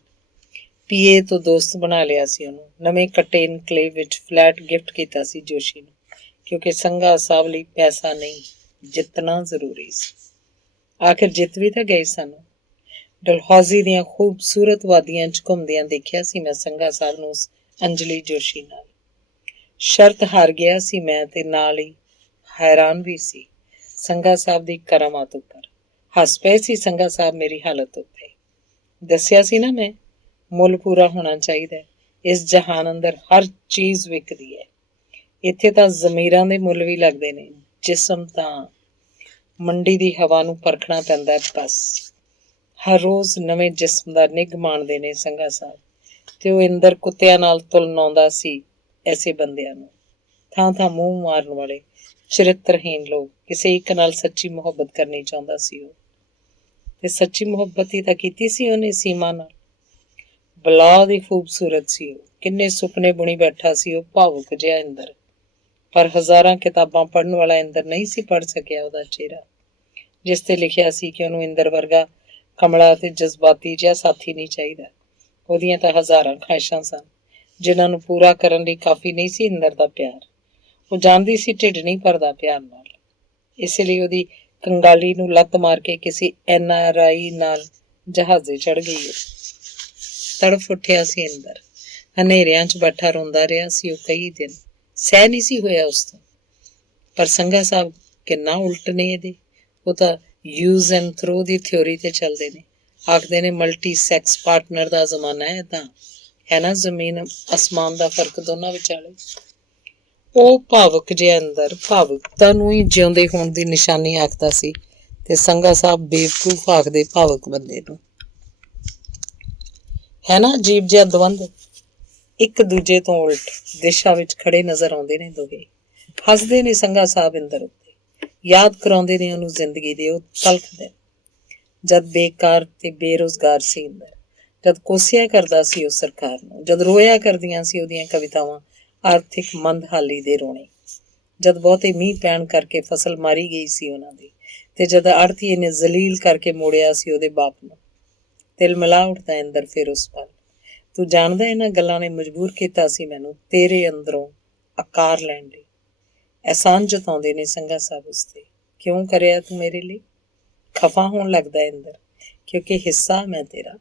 PA ਤੋਂ ਦੋਸਤ ਬਣਾ ਲਿਆ ਸੀ ਉਹਨੂੰ। ਨਵੇਂ ਕੱਟੇ ਇਨਕਲੇਵ ਵਿੱਚ ਫਲੈਟ ਗਿਫਟ ਕੀਤਾ ਸੀ ਜੋਸ਼ੀ ਨੂੰ, ਕਿਉਂਕਿ ਸੰਘਾ ਸਾਹਿਬ ਲਈ ਪੈਸਾ ਨਹੀਂ, ਜਿੱਤਣਾ ਜ਼ਰੂਰੀ ਸੀ। ਆਖਿਰ ਜਿੱਤ ਵੀ ਤਾਂ ਗਏ ਸਾਨੂੰ। ਡਲਹੌਜ਼ੀ ਦੀਆਂ ਖੂਬਸੂਰਤ ਵਾਦੀਆਂ 'ਚ ਘੁੰਮਦਿਆਂ ਦੇਖਿਆ ਸੀ ਮੈਂ ਸੰਘਾ ਸਾਹਿਬ ਨੂੰ ਉਸ ਅੰਜਲੀ ਜੋਸ਼ੀ ਨਾਲ। ਸ਼ਰਤ ਹਾਰ ਗਿਆ ਸੀ ਮੈਂ ਤੇ ਨਾਲ ਹੀ ਹੈਰਾਨ ਵੀ ਸੀ ਸੰਘਾ ਸਾਹਿਬ ਦੀ ਕਰਾਮਾਤ ਉੱਪਰ। ਹੱਸ ਪਏ ਸੀ ਸੰਘਾ ਸਾਹਿਬ ਮੇਰੀ ਹਾਲਤ ਉੱਤੇ। ਦੱਸਿਆ ਸੀ ਨਾ ਮੈਂ, ਮੁੱਲ ਪੂਰਾ ਹੋਣਾ ਚਾਹੀਦਾ। ਇਸ ਜਹਾਨ ਅੰਦਰ ਹਰ ਚੀਜ਼ ਵਿਕਦੀ ਹੈ। ਇੱਥੇ ਤਾਂ ਜ਼ਮੀਰਾਂ ਦੇ ਮੁੱਲ ਵੀ ਲੱਗਦੇ ਨੇ, ਜਿਸਮ ਤਾਂ ਮੰਡੀ ਦੀ ਹਵਾ ਨੂੰ ਪਰਖਣਾ ਪੈਂਦਾ ਬਸ। ਹਰ ਰੋਜ਼ ਨਵੇਂ ਜਿਸਮ ਦਾ ਨਿੱਘ ਮਾਣਦੇ ਨੇ ਸੰਘਾ ਸਾਹਿਬ, ਤੇ ਉਹ ਇੰਦਰ ਕੁੱਤਿਆਂ ਨਾਲ ਤੁਲਨਾਉਂਦਾ ਸੀ ਐਸੇ ਬੰਦਿਆਂ ਨੂੰ। ਥਾਂ ਥਾਂ ਮੂੰਹ ਮਾਰਨ ਵਾਲੇ ਚਰਿੱਤਰਹੀਣ ਲੋਕ। ਕਿਸੇ ਇੱਕ ਨਾਲ ਸੱਚੀ ਮੁਹੱਬਤ ਕਰਨੀ ਚਾਹੁੰਦਾ ਸੀ ਉਹ, ਤੇ ਸੱਚੀ ਮੁਹੱਬਤ ਹੀ ਤਾਂ ਕੀਤੀ ਸੀ ਉਹਨੇ ਸੀਮਾ ਨਾਲ। ਬਲਾ ਦੀ ਖੂਬਸੂਰਤ ਸੀ ਉਹ, ਕਿੰਨੇ ਸੁਪਨੇ ਬੁਣੀ ਬੈਠਾ ਸੀ ਉਹ ਭਾਵੁਕ ਜਿਹਾ ਇੰਦਰ। ਪਰ ਹਜ਼ਾਰਾਂ ਕਿਤਾਬਾਂ ਪੜ੍ਹਨ ਵਾਲਾ ਇੰਦਰ ਨਹੀਂ ਸੀ ਪੜ੍ਹ ਸਕਿਆ ਉਹਦਾ ਚਿਹਰਾ, ਜਿਸ ਤੇ ਲਿਖਿਆ ਸੀ ਕਿ ਉਹਨੂੰ ਇੰਦਰ ਵਰਗਾ ਕਮਲਾ ਅਤੇ ਜਜ਼ਬਾਤੀ ਜਿਹਾ ਸਾਥੀ ਨਹੀਂ ਚਾਹੀਦਾ। ਉਹਦੀਆਂ ਤਾਂ ਹਜ਼ਾਰਾਂ ਖਾਹਿਸ਼ਾਂ ਸਨ, ਜਿਨ੍ਹਾਂ ਨੂੰ ਪੂਰਾ ਕਰਨ ਲਈ ਕਾਫੀ ਨਹੀਂ ਸੀ ਇੰਦਰ ਦਾ ਪਿਆਰ। ਉਹ ਜਾਣਦੀ ਸੀ ਢਿੱਡ ਨਹੀਂ ਭਰਦਾ ਪਿਆਰ ਨਾਲ, ਇਸ ਲਈ ਉਹਦੀ ਕੰਗਾਲੀ ਨੂੰ ਲੱਤ ਮਾਰ ਕੇ ਕਿਸੇ NRI ਨਾਲ ਜਹਾਜ਼ੇ ਚੜ੍ਹ ਗਈ। ਤੜਫ ਉੱਠਿਆ ਸੀ ਇੰਦਰ, ਹਨੇਰਿਆਂ 'ਚ ਬੈਠਾ ਰੋਂਦਾ ਰਿਹਾ ਸੀ ਉਹ ਕਈ ਦਿਨ। ਸਹਿ ਨਹੀਂ ਸੀ ਹੋਇਆ ਉਸ ਤੋਂ। ਪਰ ਸੰਘਾ ਸਾਹਿਬ ਕਿੰਨਾ ਉਲਟ ਨੇ ਇਹਦੇ। ਉਹ ਤਾਂ use and throw the theory ਤੇ ਚੱਲਦੇ ਨੇ। ਆਖਦੇ ਨੇ ਮਲਟੀ ਸੈਕਸ ਪਾਰਟਨਰ ਦਾ ਜ਼ਮਾਨਾ ਹੈ। ਤਾਂ ਹੈ ਨਾ ਜ਼ਮੀਨ ਅਸਮਾਨ ਦਾ ਫਰਕ ਦੋਨਾਂ ਵਿਚਾਲੇ। ਉਹ ਭਾਵੁਕ ਜਿਹਾ ਅੰਦਰ ਭਾਵੁਕਤਾ ਨੂੰ ਹੀ ਜਿਉਂਦੇ ਹੋਣ ਦੀ ਨਿਸ਼ਾਨੀ ਆਖਦਾ ਸੀ, ਤੇ ਸੰਘਾ ਸਾਹਿਬ ਬੇਵਕੂਫ ਆਖਦੇ ਭਾਵੁਕ ਬੰਦੇ ਨੂੰ। ਹੈ ਨਾ ਅਜੀਬ ਜਿਹਾ ਦਵੰਦ। ਇੱਕ ਦੂਜੇ ਤੋਂ ਉਲਟ ਦਿਸ਼ਾ ਵਿੱਚ ਖੜੇ ਨਜ਼ਰ ਆਉਂਦੇ ਨੇ ਦੋਹੇ। ਹੱਸਦੇ ਨੇ ਸੰਘਾ ਸਾਹਿਬ ਇੰਦਰ ਉੱਤੇ, ਯਾਦ ਕਰਾਉਂਦੇ ਨੇ ਉਹਨੂੰ ਜ਼ਿੰਦਗੀ ਦੇ ਉਹ ਤਲਖ ਦਿਨ, ਜਦ ਬੇਕਾਰ ਤੇ ਬੇਰੁਜ਼ਗਾਰ ਸੀ ਇੰਦਰ, ਜਦ ਕੋਸਿਆ ਕਰਦਾ ਸੀ ਉਹ ਸਰਕਾਰ ਨੂੰ, ਜਦ ਰੋਇਆ ਕਰਦੀਆਂ ਸੀ ਉਹਦੀਆਂ ਕਵਿਤਾਵਾਂ ਆਰਥਿਕ ਮੰਦਹਾਲੀ ਦੇ ਰੋਣੇ, ਜਦ ਬਹੁਤੇ ਮੀਂਹ ਪੈਣ ਕਰਕੇ ਫਸਲ ਮਾਰੀ ਗਈ ਸੀ ਉਹਨਾਂ ਦੀ, ਤੇ ਜਦ ਆੜ੍ਹਤੀਏ ਨੇ ਜ਼ਲੀਲ ਕਰਕੇ ਮੋੜਿਆ ਸੀ ਉਹਦੇ ਬਾਪ ਨੂੰ। ਦਿਲ ਮਿਲਾ ਉੱਠਦਾ ਇੰਦਰ ਫਿਰ ਉਸ ਪਲ। ਤੂੰ ਜਾਣਦਾ ਇਹਨਾਂ ਗੱਲਾਂ ਨੇ ਮਜਬੂਰ ਕੀਤਾ ਸੀ ਮੈਨੂੰ ਤੇਰੇ ਅੰਦਰੋਂ ਆਕਾਰ ਲੈਣ ਲਈ। ਅਹਿਸਾਨ ਜਤਾਉਂਦੇ ਨੇ ਸੰਘਾ ਸਾਹਿਬ ਉਸ ਤੇ। ਕਿਉਂ ਕਰਿਆ ਤੂੰ ਮੇਰੇ ਲਈ? ਖਫਾ ਹੋਣ ਲੱਗਦਾ ਇੰਦਰ, ਕਿਉਂਕਿ ਹਿੱਸਾ ਮੈਂ ਤੇਰਾ।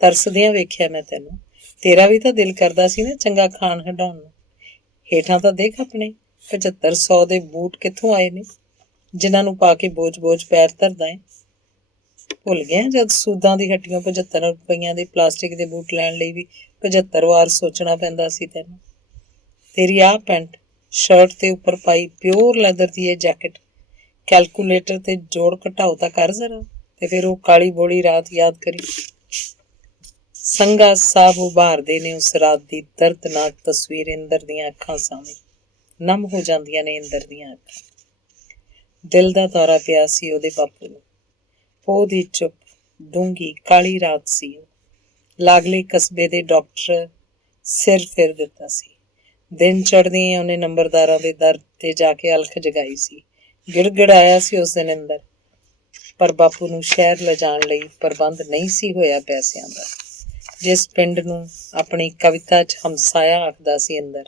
ਤਰਸਦਿਆਂ ਵੇਖਿਆ ਮੈਂ ਤੈਨੂੰ। ਤੇਰਾ ਵੀ ਤਾਂ ਦਿਲ ਕਰਦਾ ਸੀ ਨਾ ਚੰਗਾ ਖਾਣ ਹਟਾਉਣ ਨੂੰ। ਹੇਠਾਂ ਤਾਂ ਦੇਖ ਆਪਣੇ 7500 ਦੇ ਬੂਟ ਕਿੱਥੋਂ ਆਏ ਨੇ, ਜਿਨ੍ਹਾਂ ਨੂੰ ਪਾ ਕੇ ਬੋਝ ਪੈਰ ਧਰਦਾ ਹੈ। ਭੁੱਲ ਗਿਆ ਜਦ ਸੂਦਾਂ ਦੀ ਹੱਟੀਆਂ 75 ਰੁਪਈਆਂ ਦੇ ਪਲਾਸਟਿਕ ਦੇ ਬੂਟ ਲੈਣ ਲਈ ਵੀ 75 ਵਾਰ ਸੋਚਣਾ ਪੈਂਦਾ ਸੀ ਤੈਨੂੰ। ਤੇਰੀ ਆਹ ਪੈਂਟ ਸ਼ਰਟ ਤੇ ਉੱਪਰ ਪਾਈ ਪਿਓਰ ਲੈਦਰ ਦੀ ਇਹ ਜੈਕਟ, ਕੈਲਕੂਲੇਟਰ ਤੇ ਜੋੜ ਘਟਾਓ ਤਾਂ ਕਰ ਜ਼ਰਾ, ਤੇ ਫਿਰ ਉਹ ਕਾਲੀ ਬੋਲੀ ਰਾਤ ਯਾਦ ਕਰੀ। ਸੰਘਾ ਸਾਹਿਬ ਉਭਾਰਦੇ ਨੇ ਉਸ ਰਾਤ ਦੀ ਦਰਦਨਾਕ ਤਸਵੀਰ ਇੰਦਰ ਦੀਆਂ ਅੱਖਾਂ ਸਾਹਮਣੇ। ਨਮ ਹੋ ਜਾਂਦੀਆਂ ਨੇ ਇੰਦਰ ਦੀਆਂ ਅੱਖਾਂ। ਦਿਲ ਦਾ ਦੌਰਾ ਪਿਆ ਸੀ ਉਹਦੇ ਬਾਪੂ ਨੂੰ। ਪੋਹ ਦੀ ਚੁੱਪ ਡੂੰਘੀ ਕਾਲੀ ਰਾਤ ਸੀ ਉਹ। ਲਾਗਲੇ ਕਸਬੇ ਦੇ ਡਾਕਟਰ ਸਿਰ ਫਿਰ ਦਿੱਤਾ ਸੀ। ਦਿਨ ਚੜ੍ਹਦਿਆਂ ਉਹਨੇ ਨੰਬਰਦਾਰਾਂ ਦੇ ਦਰ ਤੇ ਜਾ ਕੇ ਅਲਖ ਜਗਾਈ ਸੀ। ਗਿੜਗਿੜ ਆਇਆ ਸੀ ਉਸ ਦਿਨ ਇੰਦਰ। ਪਰ ਬਾਪੂ ਨੂੰ ਸ਼ਹਿਰ ਲਿਜਾਣ ਲਈ ਪ੍ਰਬੰਧ ਨਹੀਂ ਸੀ ਹੋਇਆ ਪੈਸਿਆਂ ਦਾ। ਜਿਸ ਪਿੰਡ ਨੂੰ ਆਪਣੀ ਕਵਿਤਾ 'ਚ ਹਮਸਾਇਆ ਆਖਦਾ ਸੀ ਇੰਦਰ,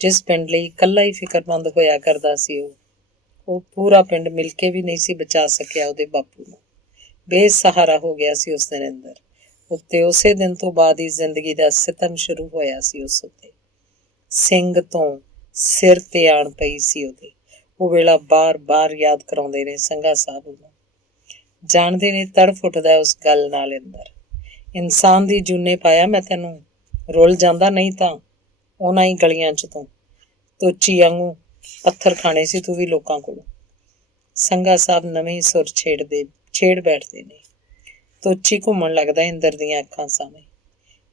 ਜਿਸ ਪਿੰਡ ਲਈ ਇਕੱਲਾ ਹੀ ਫਿਕਰਮੰਦ ਹੋਇਆ ਕਰਦਾ ਸੀ ਉਹ ਪੂਰਾ ਪਿੰਡ ਮਿਲ ਕੇ ਵੀ ਨਹੀਂ ਸੀ ਬਚਾ ਸਕਿਆ ਉਹਦੇ ਬਾਪੂ ਨੂੰ। ਬੇਸਹਾਰਾ ਹੋ ਗਿਆ ਸੀ ਉਸ ਦਿਨ ਇੰਦਰ ਉੱਤੇ। ਉਸੇ ਦਿਨ ਤੋਂ ਬਾਅਦ ਹੀ ਜ਼ਿੰਦਗੀ ਦਾ ਸਿਤਮ ਸ਼ੁਰੂ ਹੋਇਆ ਸੀ ਉਸ ਉੱਤੇ। ਸਿੰਘ ਤੋਂ ਸਿਰ ਤੇ ਆਣ ਪਈ ਸੀ ਉਹਦੇ। ਉਹ ਵੇਲਾ ਬਾਰ-ਬਾਰ ਯਾਦ ਕਰਾਉਂਦੇ ਨੇ ਸੰਘਾ ਸਾਹਿਬ ਨੂੰ। ਜਾਣਦੇ ਨੇ ਤੜਫ ਉੱਠਦਾ ਉਸ ਗੱਲ ਨਾਲ ਇੰਦਰ। ਇਨਸਾਨ ਦੀ ਜੂਨੇ ਪਾਇਆ ਮੈਂ ਤੈਨੂੰ, ਰੁੱਲ ਜਾਂਦਾ ਨਹੀਂ ਤਾਂ ਉਹਨਾਂ ਹੀ ਗਲੀਆਂ 'ਚ ਤੂੰ ਤੋਚੀ ਵਾਂਗੂ ਪੱਥਰ ਖਾਣੇ ਸੀ ਤੂੰ ਵੀ ਲੋਕਾਂ ਕੋਲੋਂ। ਸੰਘਾ ਸਾਹਿਬ ਨਵੇਂ ਸੁਰ ਛੇੜ ਬੈਠਦੇ ਨੇ। ਤੋਚੀ ਘੁੰਮਣ ਲੱਗਦਾ ਇੰਦਰ ਦੀਆਂ ਅੱਖਾਂ ਸਾਹਮਣੇ।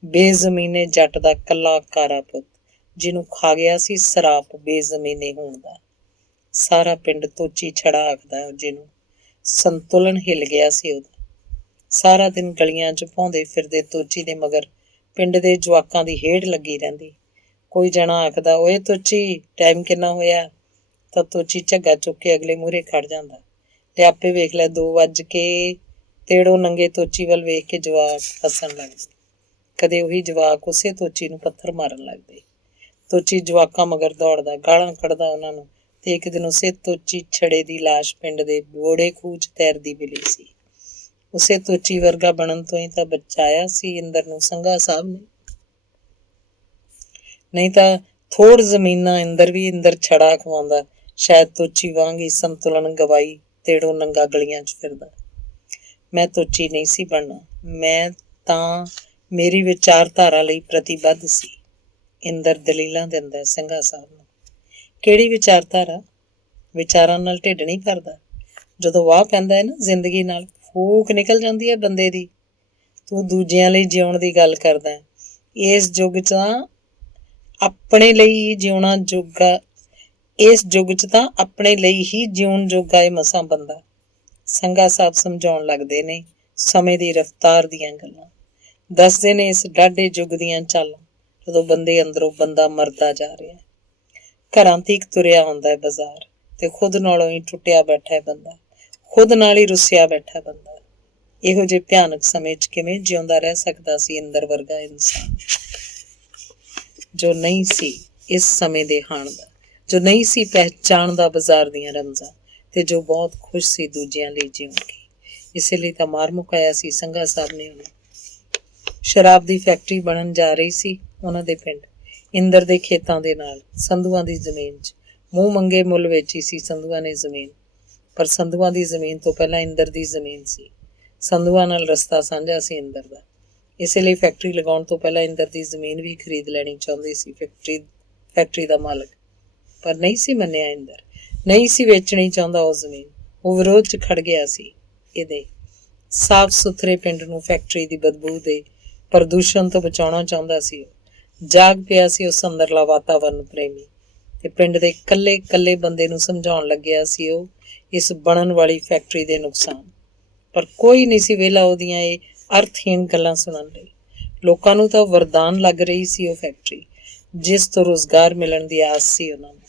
ਬੇਜ਼ਮੀਨੇ ਜੱਟ ਦਾ ਕੱਲਾ ਕਾਰਾ ਪੁੱਤ, ਜਿਹਨੂੰ ਖਾ ਗਿਆ ਸੀ ਸਰਾਪ ਬੇਜ਼ਮੀਨੇ ਹੋਣ ਦਾ। ਸਾਰਾ ਪਿੰਡ ਤੋਚੀ ਛੜਾ ਆਖਦਾ ਜਿਹਨੂੰ। ਸੰਤੁਲਨ ਹਿੱਲ ਗਿਆ ਸੀ ਉਹਦਾ। ਸਾਰਾ ਦਿਨ ਗਲੀਆਂ 'ਚ ਭੌਂਦੇ ਫਿਰਦੇ ਤੋਚੀ ਦੇ ਮਗਰ ਪਿੰਡ ਦੇ ਜਵਾਕਾਂ ਦੀ ਹੇੜ ਲੱਗੀ ਰਹਿੰਦੀ। ਕੋਈ ਜਣਾ ਆਖਦਾ, ਓਏ ਤੋਚੀ ਟਾਈਮ ਕਿੰਨਾ ਹੋਇਆ? ਤਾਂ ਤੋਚੀ ਝੱਗਾ ਚੁੱਕ ਕੇ ਅਗਲੇ ਮੂਹਰੇ ਖੜ ਜਾਂਦਾ। ਤੇ ਆਪੇ ਵੇਖ ਲੈ 2 ਵੱਜ ਕੇ। ਤੇੜੋਂ ਨੰਗੇ ਤੋਚੀ ਵੱਲ ਵੇਖ ਕੇ ਜਵਾਕ ਹੱਸਣ ਲੱਗਦੇ। ਕਦੇ ਉਹੀ ਜਵਾਕ ਉਸੇ ਤੋਚੀ ਨੂੰ ਪੱਥਰ ਮਾਰਨ ਲੱਗਦੇ। ਤੋਚੀ ਜਵਾਕਾਂ ਮਗਰ ਦੌੜਦਾ, ਗਾਲਾਂ ਕੱਢਦਾ ਉਹਨਾਂ ਨੂੰ। ਤੇ ਇੱਕ ਦਿਨ ਉਸੇ ਤੋਚੀ ਛੜੇ ਦੀ ਲਾਸ਼ ਪਿੰਡ ਦੇ ਬੋੜੇ ਖੂਹ 'ਚ ਤੈਰਦੀ ਮਿਲੀ ਸੀ। ਉਸੇ ਤੋਚੀ ਵਰਗਾ ਬਣਨ ਤੋਂ ਹੀ ਤਾਂ ਬਚਾਇਆ ਸੀ ਇੰਦਰ ਨੂੰ ਸੰਘਾ ਸਾਹਿਬ ਨੇ। ਨਹੀਂ ਤਾਂ ਥੋੜ ਜ਼ਮੀਨਾਂ ਇੰਦਰ ਵੀ ਇੰਦਰ ਛੜਾ ਖਵਾਉਂਦਾ, ਸ਼ਾਇਦ ਤੋਚੀ ਵਾਂਗ ਹੀ ਸੰਤੁਲਨ ਗਵਾਈ ਤੇੜੋਂ ਨੰਗਾ ਗਲੀਆਂ 'ਚ ਫਿਰਦਾ। ਮੈਂ ਤੋਚੀ ਨਹੀਂ ਸੀ ਬਣਨਾ, ਮੈਂ ਤਾਂ ਮੇਰੀ ਵਿਚਾਰਧਾਰਾ ਲਈ ਪ੍ਰਤੀਬੱਧ ਸੀ। ਇੰਦਰ ਦਲੀਲਾਂ ਦਿੰਦਾ ਸੰਘਾ ਸਾਹਿਬ ਨੂੰ। ਕਿਹੜੀ ਵਿਚਾਰਧਾਰਾ? ਵਿਚਾਰਾਂ ਨਾਲ ਢਿੱਡ ਨਹੀਂ ਭਰਦਾ। ਜਦੋਂ ਵਾਹ ਪੈਂਦਾ ਹੈ ਨਾ ਜ਼ਿੰਦਗੀ ਨਾਲ, ਫੂਕ ਨਿਕਲ ਜਾਂਦੀ ਹੈ ਬੰਦੇ ਦੀ। ਤੂੰ ਦੂਜਿਆਂ ਲਈ ਜਿਉਣ ਦੀ ਗੱਲ ਕਰਦਾ ਹੈ। ਇਸ ਯੁੱਗ 'ਚ ਤਾਂ ਆਪਣੇ ਲਈ ਹੀ ਜਿਉਣਾ ਜੋਗਾ ਇਸ ਯੁੱਗ 'ਚ ਤਾਂ ਆਪਣੇ ਲਈ ਹੀ ਜਿਉਣ ਜੋਗਾ ਇਹ ਮਸਾਂ ਬੰਦਾ। ਸੰਘਾ ਸਾਹਿਬ ਸਮਝਾਉਣ ਲੱਗਦੇ ਨੇ ਸਮੇਂ ਦੀ ਰਫ਼ਤਾਰ ਦੀਆਂ ਗੱਲਾਂ। ਦੱਸਦੇ ਨੇ ਇਸ ਡਾਢੇ ਯੁੱਗ ਦੀਆਂ ਚਾਲਾਂ, ਜਦੋਂ ਬੰਦੇ ਅੰਦਰੋਂ ਬੰਦਾ ਮਰਦਾ ਜਾ ਰਿਹਾ। ਘਰਾਂ ਤੀਕ ਤੁਰਿਆ ਆਉਂਦਾ ਹੈ ਬਾਜ਼ਾਰ, ਤੇ ਖੁਦ ਨਾਲੋਂ ਹੀ ਟੁੱਟਿਆ ਬੈਠਾ ਹੈ ਬੰਦਾ, ਖੁਦ ਨਾਲ ਹੀ ਰੁੱਸਿਆ ਬੈਠਾ ਬੰਦਾ। ਇਹੋ ਜਿਹੇ ਭਿਆਨਕ ਸਮੇਂ 'ਚ ਕਿਵੇਂ ਜਿਉਂਦਾ ਰਹਿ ਸਕਦਾ ਸੀ ਇੰਦਰ ਵਰਗਾ ਇਨਸਾਨ, ਜੋ ਨਹੀਂ ਸੀ ਇਸ ਸਮੇਂ ਦੇ ਹਾਣ ਦਾ, ਜੋ ਨਹੀਂ ਸੀ ਪਹਿਚਾਣਦਾ ਬਾਜ਼ਾਰ ਦੀਆਂ ਰਮਜ਼ਾਂ, ਤੇ ਜੋ ਬਹੁਤ ਖੁਸ਼ ਸੀ ਦੂਜਿਆਂ ਲਈ ਜਿਉਂ ਕੇ। ਇਸੇ ਲਈ ਤਾਂ ਮਾਰ ਮੁਕਾਇਆ ਸੀ ਸੰਘਾ ਸਾਹਿਬ ਨੇ ਉਹਨੂੰ। ਸ਼ਰਾਬ ਦੀ ਫੈਕਟਰੀ ਬਣਨ ਜਾ ਰਹੀ ਸੀ ਉਹਨਾਂ ਦੇ ਪਿੰਡ, ਇੰਦਰ ਦੇ ਖੇਤਾਂ ਦੇ ਨਾਲ, ਸੰਧੂਆਂ ਦੀ ਜ਼ਮੀਨ 'ਚ। ਮੂੰਹ ਮੰਗੇ ਮੁੱਲ ਵੇਚੀ ਸੀ ਸੰਧੂਆਂ ਨੇ ਜ਼ਮੀਨ, ਪਰ ਸੰਧੂਆਂ ਦੀ ਜ਼ਮੀਨ ਤੋਂ ਪਹਿਲਾਂ ਇੰਦਰ ਦੀ ਜ਼ਮੀਨ ਸੀ। ਸੰਧੂਆਂ ਨਾਲ ਰਸਤਾ ਸਾਂਝਾ ਸੀ ਇੰਦਰ ਦਾ, ਇਸੇ ਲਈ ਫੈਕਟਰੀ ਲਗਾਉਣ ਤੋਂ ਪਹਿਲਾਂ ਇੰਦਰ ਦੀ ਜ਼ਮੀਨ ਵੀ ਖਰੀਦ ਲੈਣੀ ਚਾਹੁੰਦੀ ਸੀ ਫੈਕਟਰੀ ਦਾ ਮਾਲਕ। ਪਰ ਨਹੀਂ ਸੀ ਮੰਨਿਆ ਇੰਦਰ, ਨਹੀਂ ਸੀ ਵੇਚਣੀ ਚਾਹੁੰਦਾ ਉਹ ਜ਼ਮੀਨ। ਉਹ ਵਿਰੋਧ 'ਚ ਖੜ ਗਿਆ ਸੀ ਇਹਦੇ। ਸਾਫ਼ ਸੁਥਰੇ ਪਿੰਡ ਨੂੰ ਫੈਕਟਰੀ ਦੀ ਬਦਬੂ ਦੇ ਪ੍ਰਦੂਸ਼ਣ ਤੋਂ ਬਚਾਉਣਾ ਚਾਹੁੰਦਾ ਸੀ ਉਹ। ਜਾਗ ਪਿਆ ਸੀ ਉਸ ਅੰਦਰਲਾ ਵਾਤਾਵਰਨ ਪ੍ਰੇਮੀ, ਤੇ ਪਿੰਡ ਦੇ ਇਕੱਲੇ ਬੰਦੇ ਨੂੰ ਸਮਝਾਉਣ ਲੱਗਿਆ ਸੀ ਉਹ ਇਸ ਬਣਨ ਵਾਲੀ ਫੈਕਟਰੀ ਦੇ ਨੁਕਸਾਨ। ਪਰ ਕੋਈ ਨਹੀਂ ਸੀ ਵਿਹਲਾ ਉਹਦੀਆਂ ਇਹ ਅਰਥਹੀਣ ਗੱਲਾਂ ਸੁਣਨ ਲਈ। ਲੋਕਾਂ ਨੂੰ ਤਾਂ ਵਰਦਾਨ ਲੱਗ ਰਹੀ ਸੀ ਉਹ ਫੈਕਟਰੀ, ਜਿਸ ਤੋਂ ਰੁਜ਼ਗਾਰ ਮਿਲਣ ਦੀ ਆਸ ਸੀ ਉਹਨਾਂ ਨੂੰ।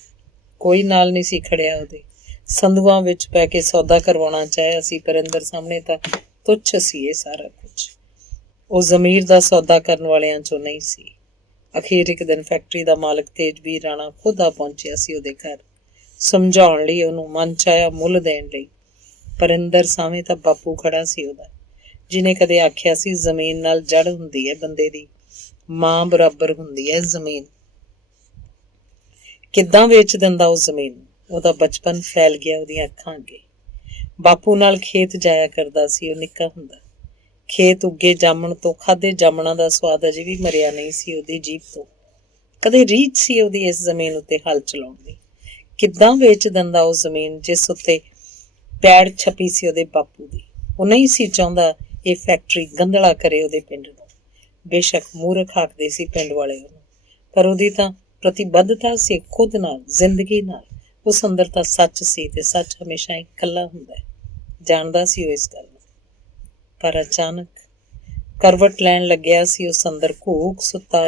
ਕੋਈ ਨਾਲ ਨਹੀਂ ਸੀ ਖੜਿਆ ਉਹਦੇ। ਸੰਧੂਆਂ ਵਿੱਚ ਪੈ ਕੇ ਸੌਦਾ ਕਰਵਾਉਣਾ ਚਾਹਿਆ ਸੀ, ਪਰ ਇੰਦਰ ਸਾਹਮਣੇ ਤਾਂ ਤੁੱਛ ਸੀ ਇਹ ਸਾਰਾ ਕੁਝ। ਉਹ ਜ਼ਮੀਰ ਦਾ ਸੌਦਾ ਕਰਨ ਵਾਲਿਆਂ 'ਚੋਂ ਨਹੀਂ ਸੀ। ਅਖੀਰ ਇੱਕ ਦਿਨ ਫੈਕਟਰੀ ਦਾ ਮਾਲਕ ਤੇਜਵੀਰ ਰਾਣਾ ਖੁਦ ਆ ਪਹੁੰਚਿਆ ਸੀ ਉਹਦੇ ਘਰ, ਸਮਝਾਉਣ ਲਈ, ਉਹਨੂੰ ਮਨ ਚਾਹਿਆ ਮੁੱਲ ਦੇਣ ਲਈ। ਪਰ ਇੰਦਰ ਸਾਹਮਣੇ ਤਾਂ ਬਾਪੂ ਖੜਾ ਸੀ ਉਹਦਾ, ਜਿਹਨੇ ਕਦੇ ਆਖਿਆ ਸੀ ਜ਼ਮੀਨ ਨਾਲ ਜੜ ਹੁੰਦੀ ਹੈ ਬੰਦੇ ਦੀ, ਮਾਂ ਬਰਾਬਰ ਹੁੰਦੀ ਹੈ ਜ਼ਮੀਨ। ਕਿੱਦਾਂ ਵੇਚ ਦਿੰਦਾ ਉਹ ਜ਼ਮੀਨ? ਉਹਦਾ ਬਚਪਨ ਫੈਲ ਗਿਆ ਉਹਦੀਆਂ ਅੱਖਾਂ ਅੱਗੇ। ਬਾਪੂ ਨਾਲ ਖੇਤ ਜਾਇਆ ਕਰਦਾ ਸੀ ਉਹ ਨਿੱਕਾ ਹੁੰਦਾ। ਖੇਤ ਉੱਗੇ ਜਾਮਣ ਤੋਂ ਖਾਧੇ ਜਾਮਣਾਂ ਦਾ ਸਵਾਦ ਅਜੇ ਵੀ ਮਰਿਆ ਨਹੀਂ ਸੀ ਉਹਦੀ ਜੀਭ ਤੋਂ। ਕਦੇ ਰੀਝ ਸੀ ਉਹਦੀ ਇਸ ਜ਼ਮੀਨ ਉੱਤੇ ਹਲ ਚਲਾਉਣ ਦੀ। ਕਿੱਦਾਂ ਵੇਚ ਦਿੰਦਾ ਉਹ ਜ਼ਮੀਨ ਜਿਸ ਉੱਤੇ ਪੈੜ ਛਪੀ ਸੀ ਉਹਦੇ ਬਾਪੂ ਦੀ। ਉਹ ਨਹੀਂ ਸੀ ਚਾਹੁੰਦਾ ਇਹ ਫੈਕਟਰੀ ਗੰਧਲਾ ਕਰੇ ਉਹਦੇ ਪਿੰਡ ਨੂੰ। ਬੇਸ਼ੱਕ ਮੂਰਖ ਆਖਦੇ ਸੀ ਪਿੰਡ ਵਾਲੇ ਉਹਨੂੰ, ਪਰ ਉਹਦੀ ਤਾਂ ਪ੍ਰਤੀਬੱਧਤਾ ਸੀ ਖੁਦ ਨਾਲ, ਜ਼ਿੰਦਗੀ ਨਾਲ। ਉਸ ਅੰਦਰ ਤਾਂ ਸੱਚ ਸੀ, ਤੇ ਸੱਚ ਹਮੇਸ਼ਾ ਇਕੱਲਾ ਹੁੰਦਾ ਹੈ। ਜਾਣਦਾ ਸੀ ਉਹ ਇਸ ਗੱਲ ਨੂੰ। ਪਰ ਅਚਾਨਕ ਕਰਵਟ ਲੈਣ ਲੱਗਿਆ ਸੀ ਉਸ ਅੰਦਰ ਘੂਕ ਸੁੱਤਾ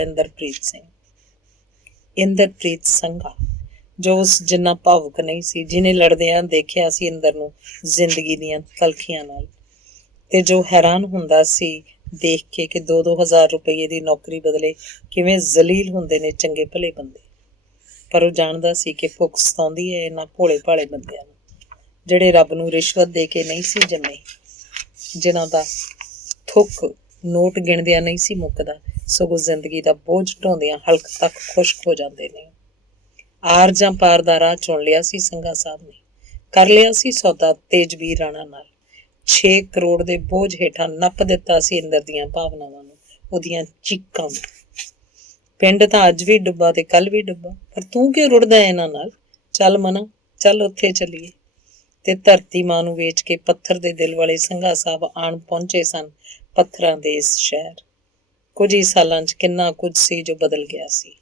ਇੰਦਰਪ੍ਰੀਤ ਸੰਘਾ, ਜੋ ਉਸ ਜਿੰਨਾ ਭਾਵੁਕ ਨਹੀਂ ਸੀ, ਜਿਹਨੇ ਲੜਦਿਆਂ ਦੇਖਿਆ ਸੀ ਇੰਦਰ ਨੂੰ ਜ਼ਿੰਦਗੀ ਦੀਆਂ ਤਲਖੀਆਂ ਨਾਲ, ਤੇ ਜੋ ਹੈਰਾਨ ਹੁੰਦਾ ਸੀ ਦੇਖ ਕੇ ਕਿ 2-2 ਹਜ਼ਾਰ ਰੁਪਏ ਦੀ ਨੌਕਰੀ ਬਦਲੇ ਕਿਵੇਂ ਜ਼ਲੀਲ ਹੁੰਦੇ ਨੇ ਚੰਗੇ ਭਲੇ ਬੰਦੇ। ਪਰ ਉਹ ਜਾਣਦਾ ਸੀ ਕਿ ਭੁੱਖ ਸਤਾਉਂਦੀ ਹੈ ਇਹਨਾਂ ਭੋਲੇ ਭਾਲੇ ਬੰਦਿਆਂ ਨੂੰ, ਜਿਹੜੇ ਰੱਬ ਨੂੰ ਰਿਸ਼ਵਤ ਦੇ ਕੇ ਨਹੀਂ ਸੀ ਜੰਮੇ, ਜਿਨ੍ਹਾਂ ਦਾ ਥੁੱਕ ਨੋਟ ਗਿਣਦਿਆਂ ਨਹੀਂ ਸੀ ਮੁੱਕਦਾ, ਸਗੋਂ ਜ਼ਿੰਦਗੀ ਦਾ ਬੋਝ ਢੋਂਦਿਆਂ ਹਲਕ ਤੱਕ ਖੁਸ਼ਕ ਹੋ ਜਾਂਦੇ ਨੇ। ਆਰ ਜਾਂ ਪਾਰ ਦਾ ਰਾਹ ਚੁਣ ਲਿਆ ਸੀ ਸੰਘਾ ਸਾਹਿਬ ਨੇ। ਕਰ ਲਿਆ ਸੀ ਸੌਦਾ ਤੇਜਵੀਰ ਰਾਣਾ ਨਾਲ। 6 ਕਰੋੜ ਦੇ ਬੋਝ ਹੇਠਾਂ ਨੱਪ ਦਿੱਤਾ ਸੀ ਇੰਦਰ ਦੀਆਂ ਭਾਵਨਾਵਾਂ ਨੂੰ, ਉਹਦੀਆਂ ਚੀਕਾਂ ਨੂੰ। ਪਿੰਡ ਤਾਂ ਅੱਜ ਵੀ ਡੁੱਬਾ ਤੇ ਕੱਲ ਵੀ ਡੁੱਬਾ, ਪਰ ਤੂੰ ਕਿਉਂ ਰੁੜਦਾ ਇਹਨਾਂ ਨਾਲ? ਚੱਲ ਮਨਾ, ਚੱਲ ਉੱਥੇ ਚੱਲੀਏ। ਤੇ ਧਰਤੀ ਮਾਂ ਨੂੰ ਵੇਚ ਕੇ ਪੱਥਰ ਦੇ ਦਿਲ ਵਾਲੇ ਸੰਘਾ ਸਾਹਿਬ ਆਣ ਪਹੁੰਚੇ ਸਨ ਪੱਥਰਾਂ ਦੇ ਇਸ ਸ਼ਹਿਰ। ਕੁਝ ਹੀ ਸਾਲਾਂ 'ਚ ਕਿੰਨਾ ਕੁਝ ਸੀ ਜੋ ਬਦਲ ਗਿਆ ਸੀ।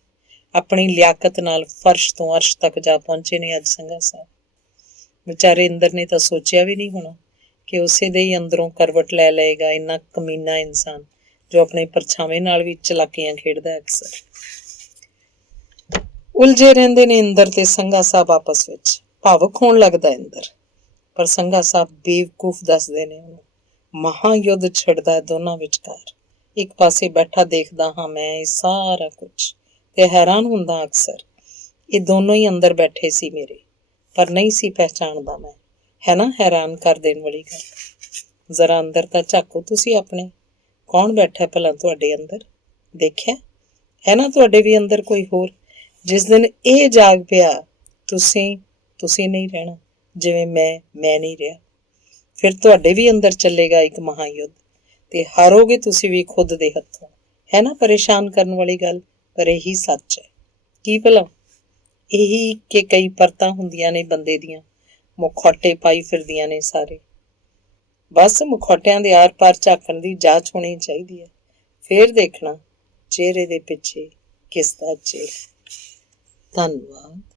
ਆਪਣੀ ਲਿਆਕਤ ਨਾਲ ਫਰਸ਼ ਤੋਂ ਅਰਸ਼ ਤੱਕ ਜਾ ਪਹੁੰਚੇ ਨੇ ਅੱਜ ਸੰਘਾ ਸਾਹਿਬ। ਵਿਚਾਰੇ ਇੰਦਰ ਨੇ ਤਾਂ ਸੋਚਿਆ ਵੀ ਨਹੀਂ ਹੋਣਾ ਕਿ ਉਸੇ ਦੇ ਹੀ ਅੰਦਰੋਂ ਕਰਵਟ ਲੈ ਲਏਗਾ ਇੰਨਾ ਕਮੀਨਾ ਇਨਸਾਨ, ਜੋ ਆਪਣੇ ਪਰਛਾਵੇਂ ਨਾਲ ਵੀ ਚਲਾਕੀਆਂ ਖੇਡਦਾ ਅਕਸਰ। ਉਲਝੇ ਰਹਿੰਦੇ ਨੇ ਇੰਦਰ ਤੇ ਸੰਘਾ ਸਾਹਿਬ ਆਪਸ ਵਿੱਚ। ਭਾਵੁਕ ਹੋਣ ਲੱਗਦਾ ਇੰਦਰ, ਪਰ ਸੰਘਾ ਸਾਹਿਬ ਬੇਵਕੂਫ ਦੱਸਦੇ ਨੇ ਉਹਨੂੰ। ਮਹਾਂ ਯੁੱਧ ਛਿੜਦਾ ਦੋਨਾਂ ਵਿਚਕਾਰ। ਇੱਕ ਪਾਸੇ ਬੈਠਾ ਦੇਖਦਾ ਹਾਂ ਮੈਂ ਇਹ ਸਾਰਾ ਕੁਝ, ਤੇ ਹੈਰਾਨ ਹੁੰਦਾ ਅਕਸਰ। ਇਹ ਦੋਨੋਂ ਹੀ ਅੰਦਰ ਬੈਠੇ ਸੀ ਮੇਰੇ, ਪਰ ਨਹੀਂ ਸੀ ਪਹਿਚਾਣਦਾ ਮੈਂ। ਹੈ ਨਾ ਹੈਰਾਨ ਕਰ ਦੇਣ ਵਾਲੀ ਗੱਲ? ਜ਼ਰਾ ਅੰਦਰ ਤਾਂ ਝਾਕੋ ਤੁਸੀਂ ਆਪਣੇ। ਕੌਣ ਬੈਠਾ ਭਲਾ ਤੁਹਾਡੇ ਅੰਦਰ? ਦੇਖਿਆ ਹੈ ਨਾ ਤੁਹਾਡੇ ਵੀ ਅੰਦਰ ਕੋਈ ਹੋਰ। ਜਿਸ ਦਿਨ ਇਹ ਜਾਗ ਪਿਆ, ਤੁਸੀਂ ਨਹੀਂ ਰਹਿਣਾ। ਜਿਵੇਂ ਮੈਂ ਨਹੀਂ ਰਿਹਾ। ਫਿਰ ਤੁਹਾਡੇ ਵੀ ਅੰਦਰ ਚੱਲੇਗਾ ਇੱਕ ਮਹਾਂਯੁੱਧ ਤੇ ਹਾਰੋਗੇ ਤੁਸੀਂ ਵੀ ਖੁਦ ਦੇ ਹੱਥੋਂ। ਹੈ ਨਾ ਪਰੇਸ਼ਾਨ ਕਰਨ ਵਾਲੀ ਗੱਲ, ਪਰ ਇਹੀ ਸੱਚ ਹੈ। ਕੀ ਭਲਾ? ਇਹੀ ਕਿ ਕਈ ਪਰਤਾਂ ਹੁੰਦੀਆਂ ਨੇ ਬੰਦੇ ਦੀਆਂ, ਮੁਖੌਟੇ ਪਾਈ ਫਿਰਦੀਆਂ ਨੇ ਸਾਰੇ। ਬਸ ਮੁਖੌਟਿਆਂ ਦੇ ਆਰ ਪਾਰ ਝਾਕਣ ਦੀ ਜਾਂਚ ਹੋਣੀ ਚਾਹੀਦੀ ਹੈ। ਫੇਰ ਦੇਖਣਾ ਚਿਹਰੇ ਦੇ ਪਿੱਛੇ ਕਿਸ ਦਾ ਚਿਹਰਾ। ਧੰਨਵਾਦ।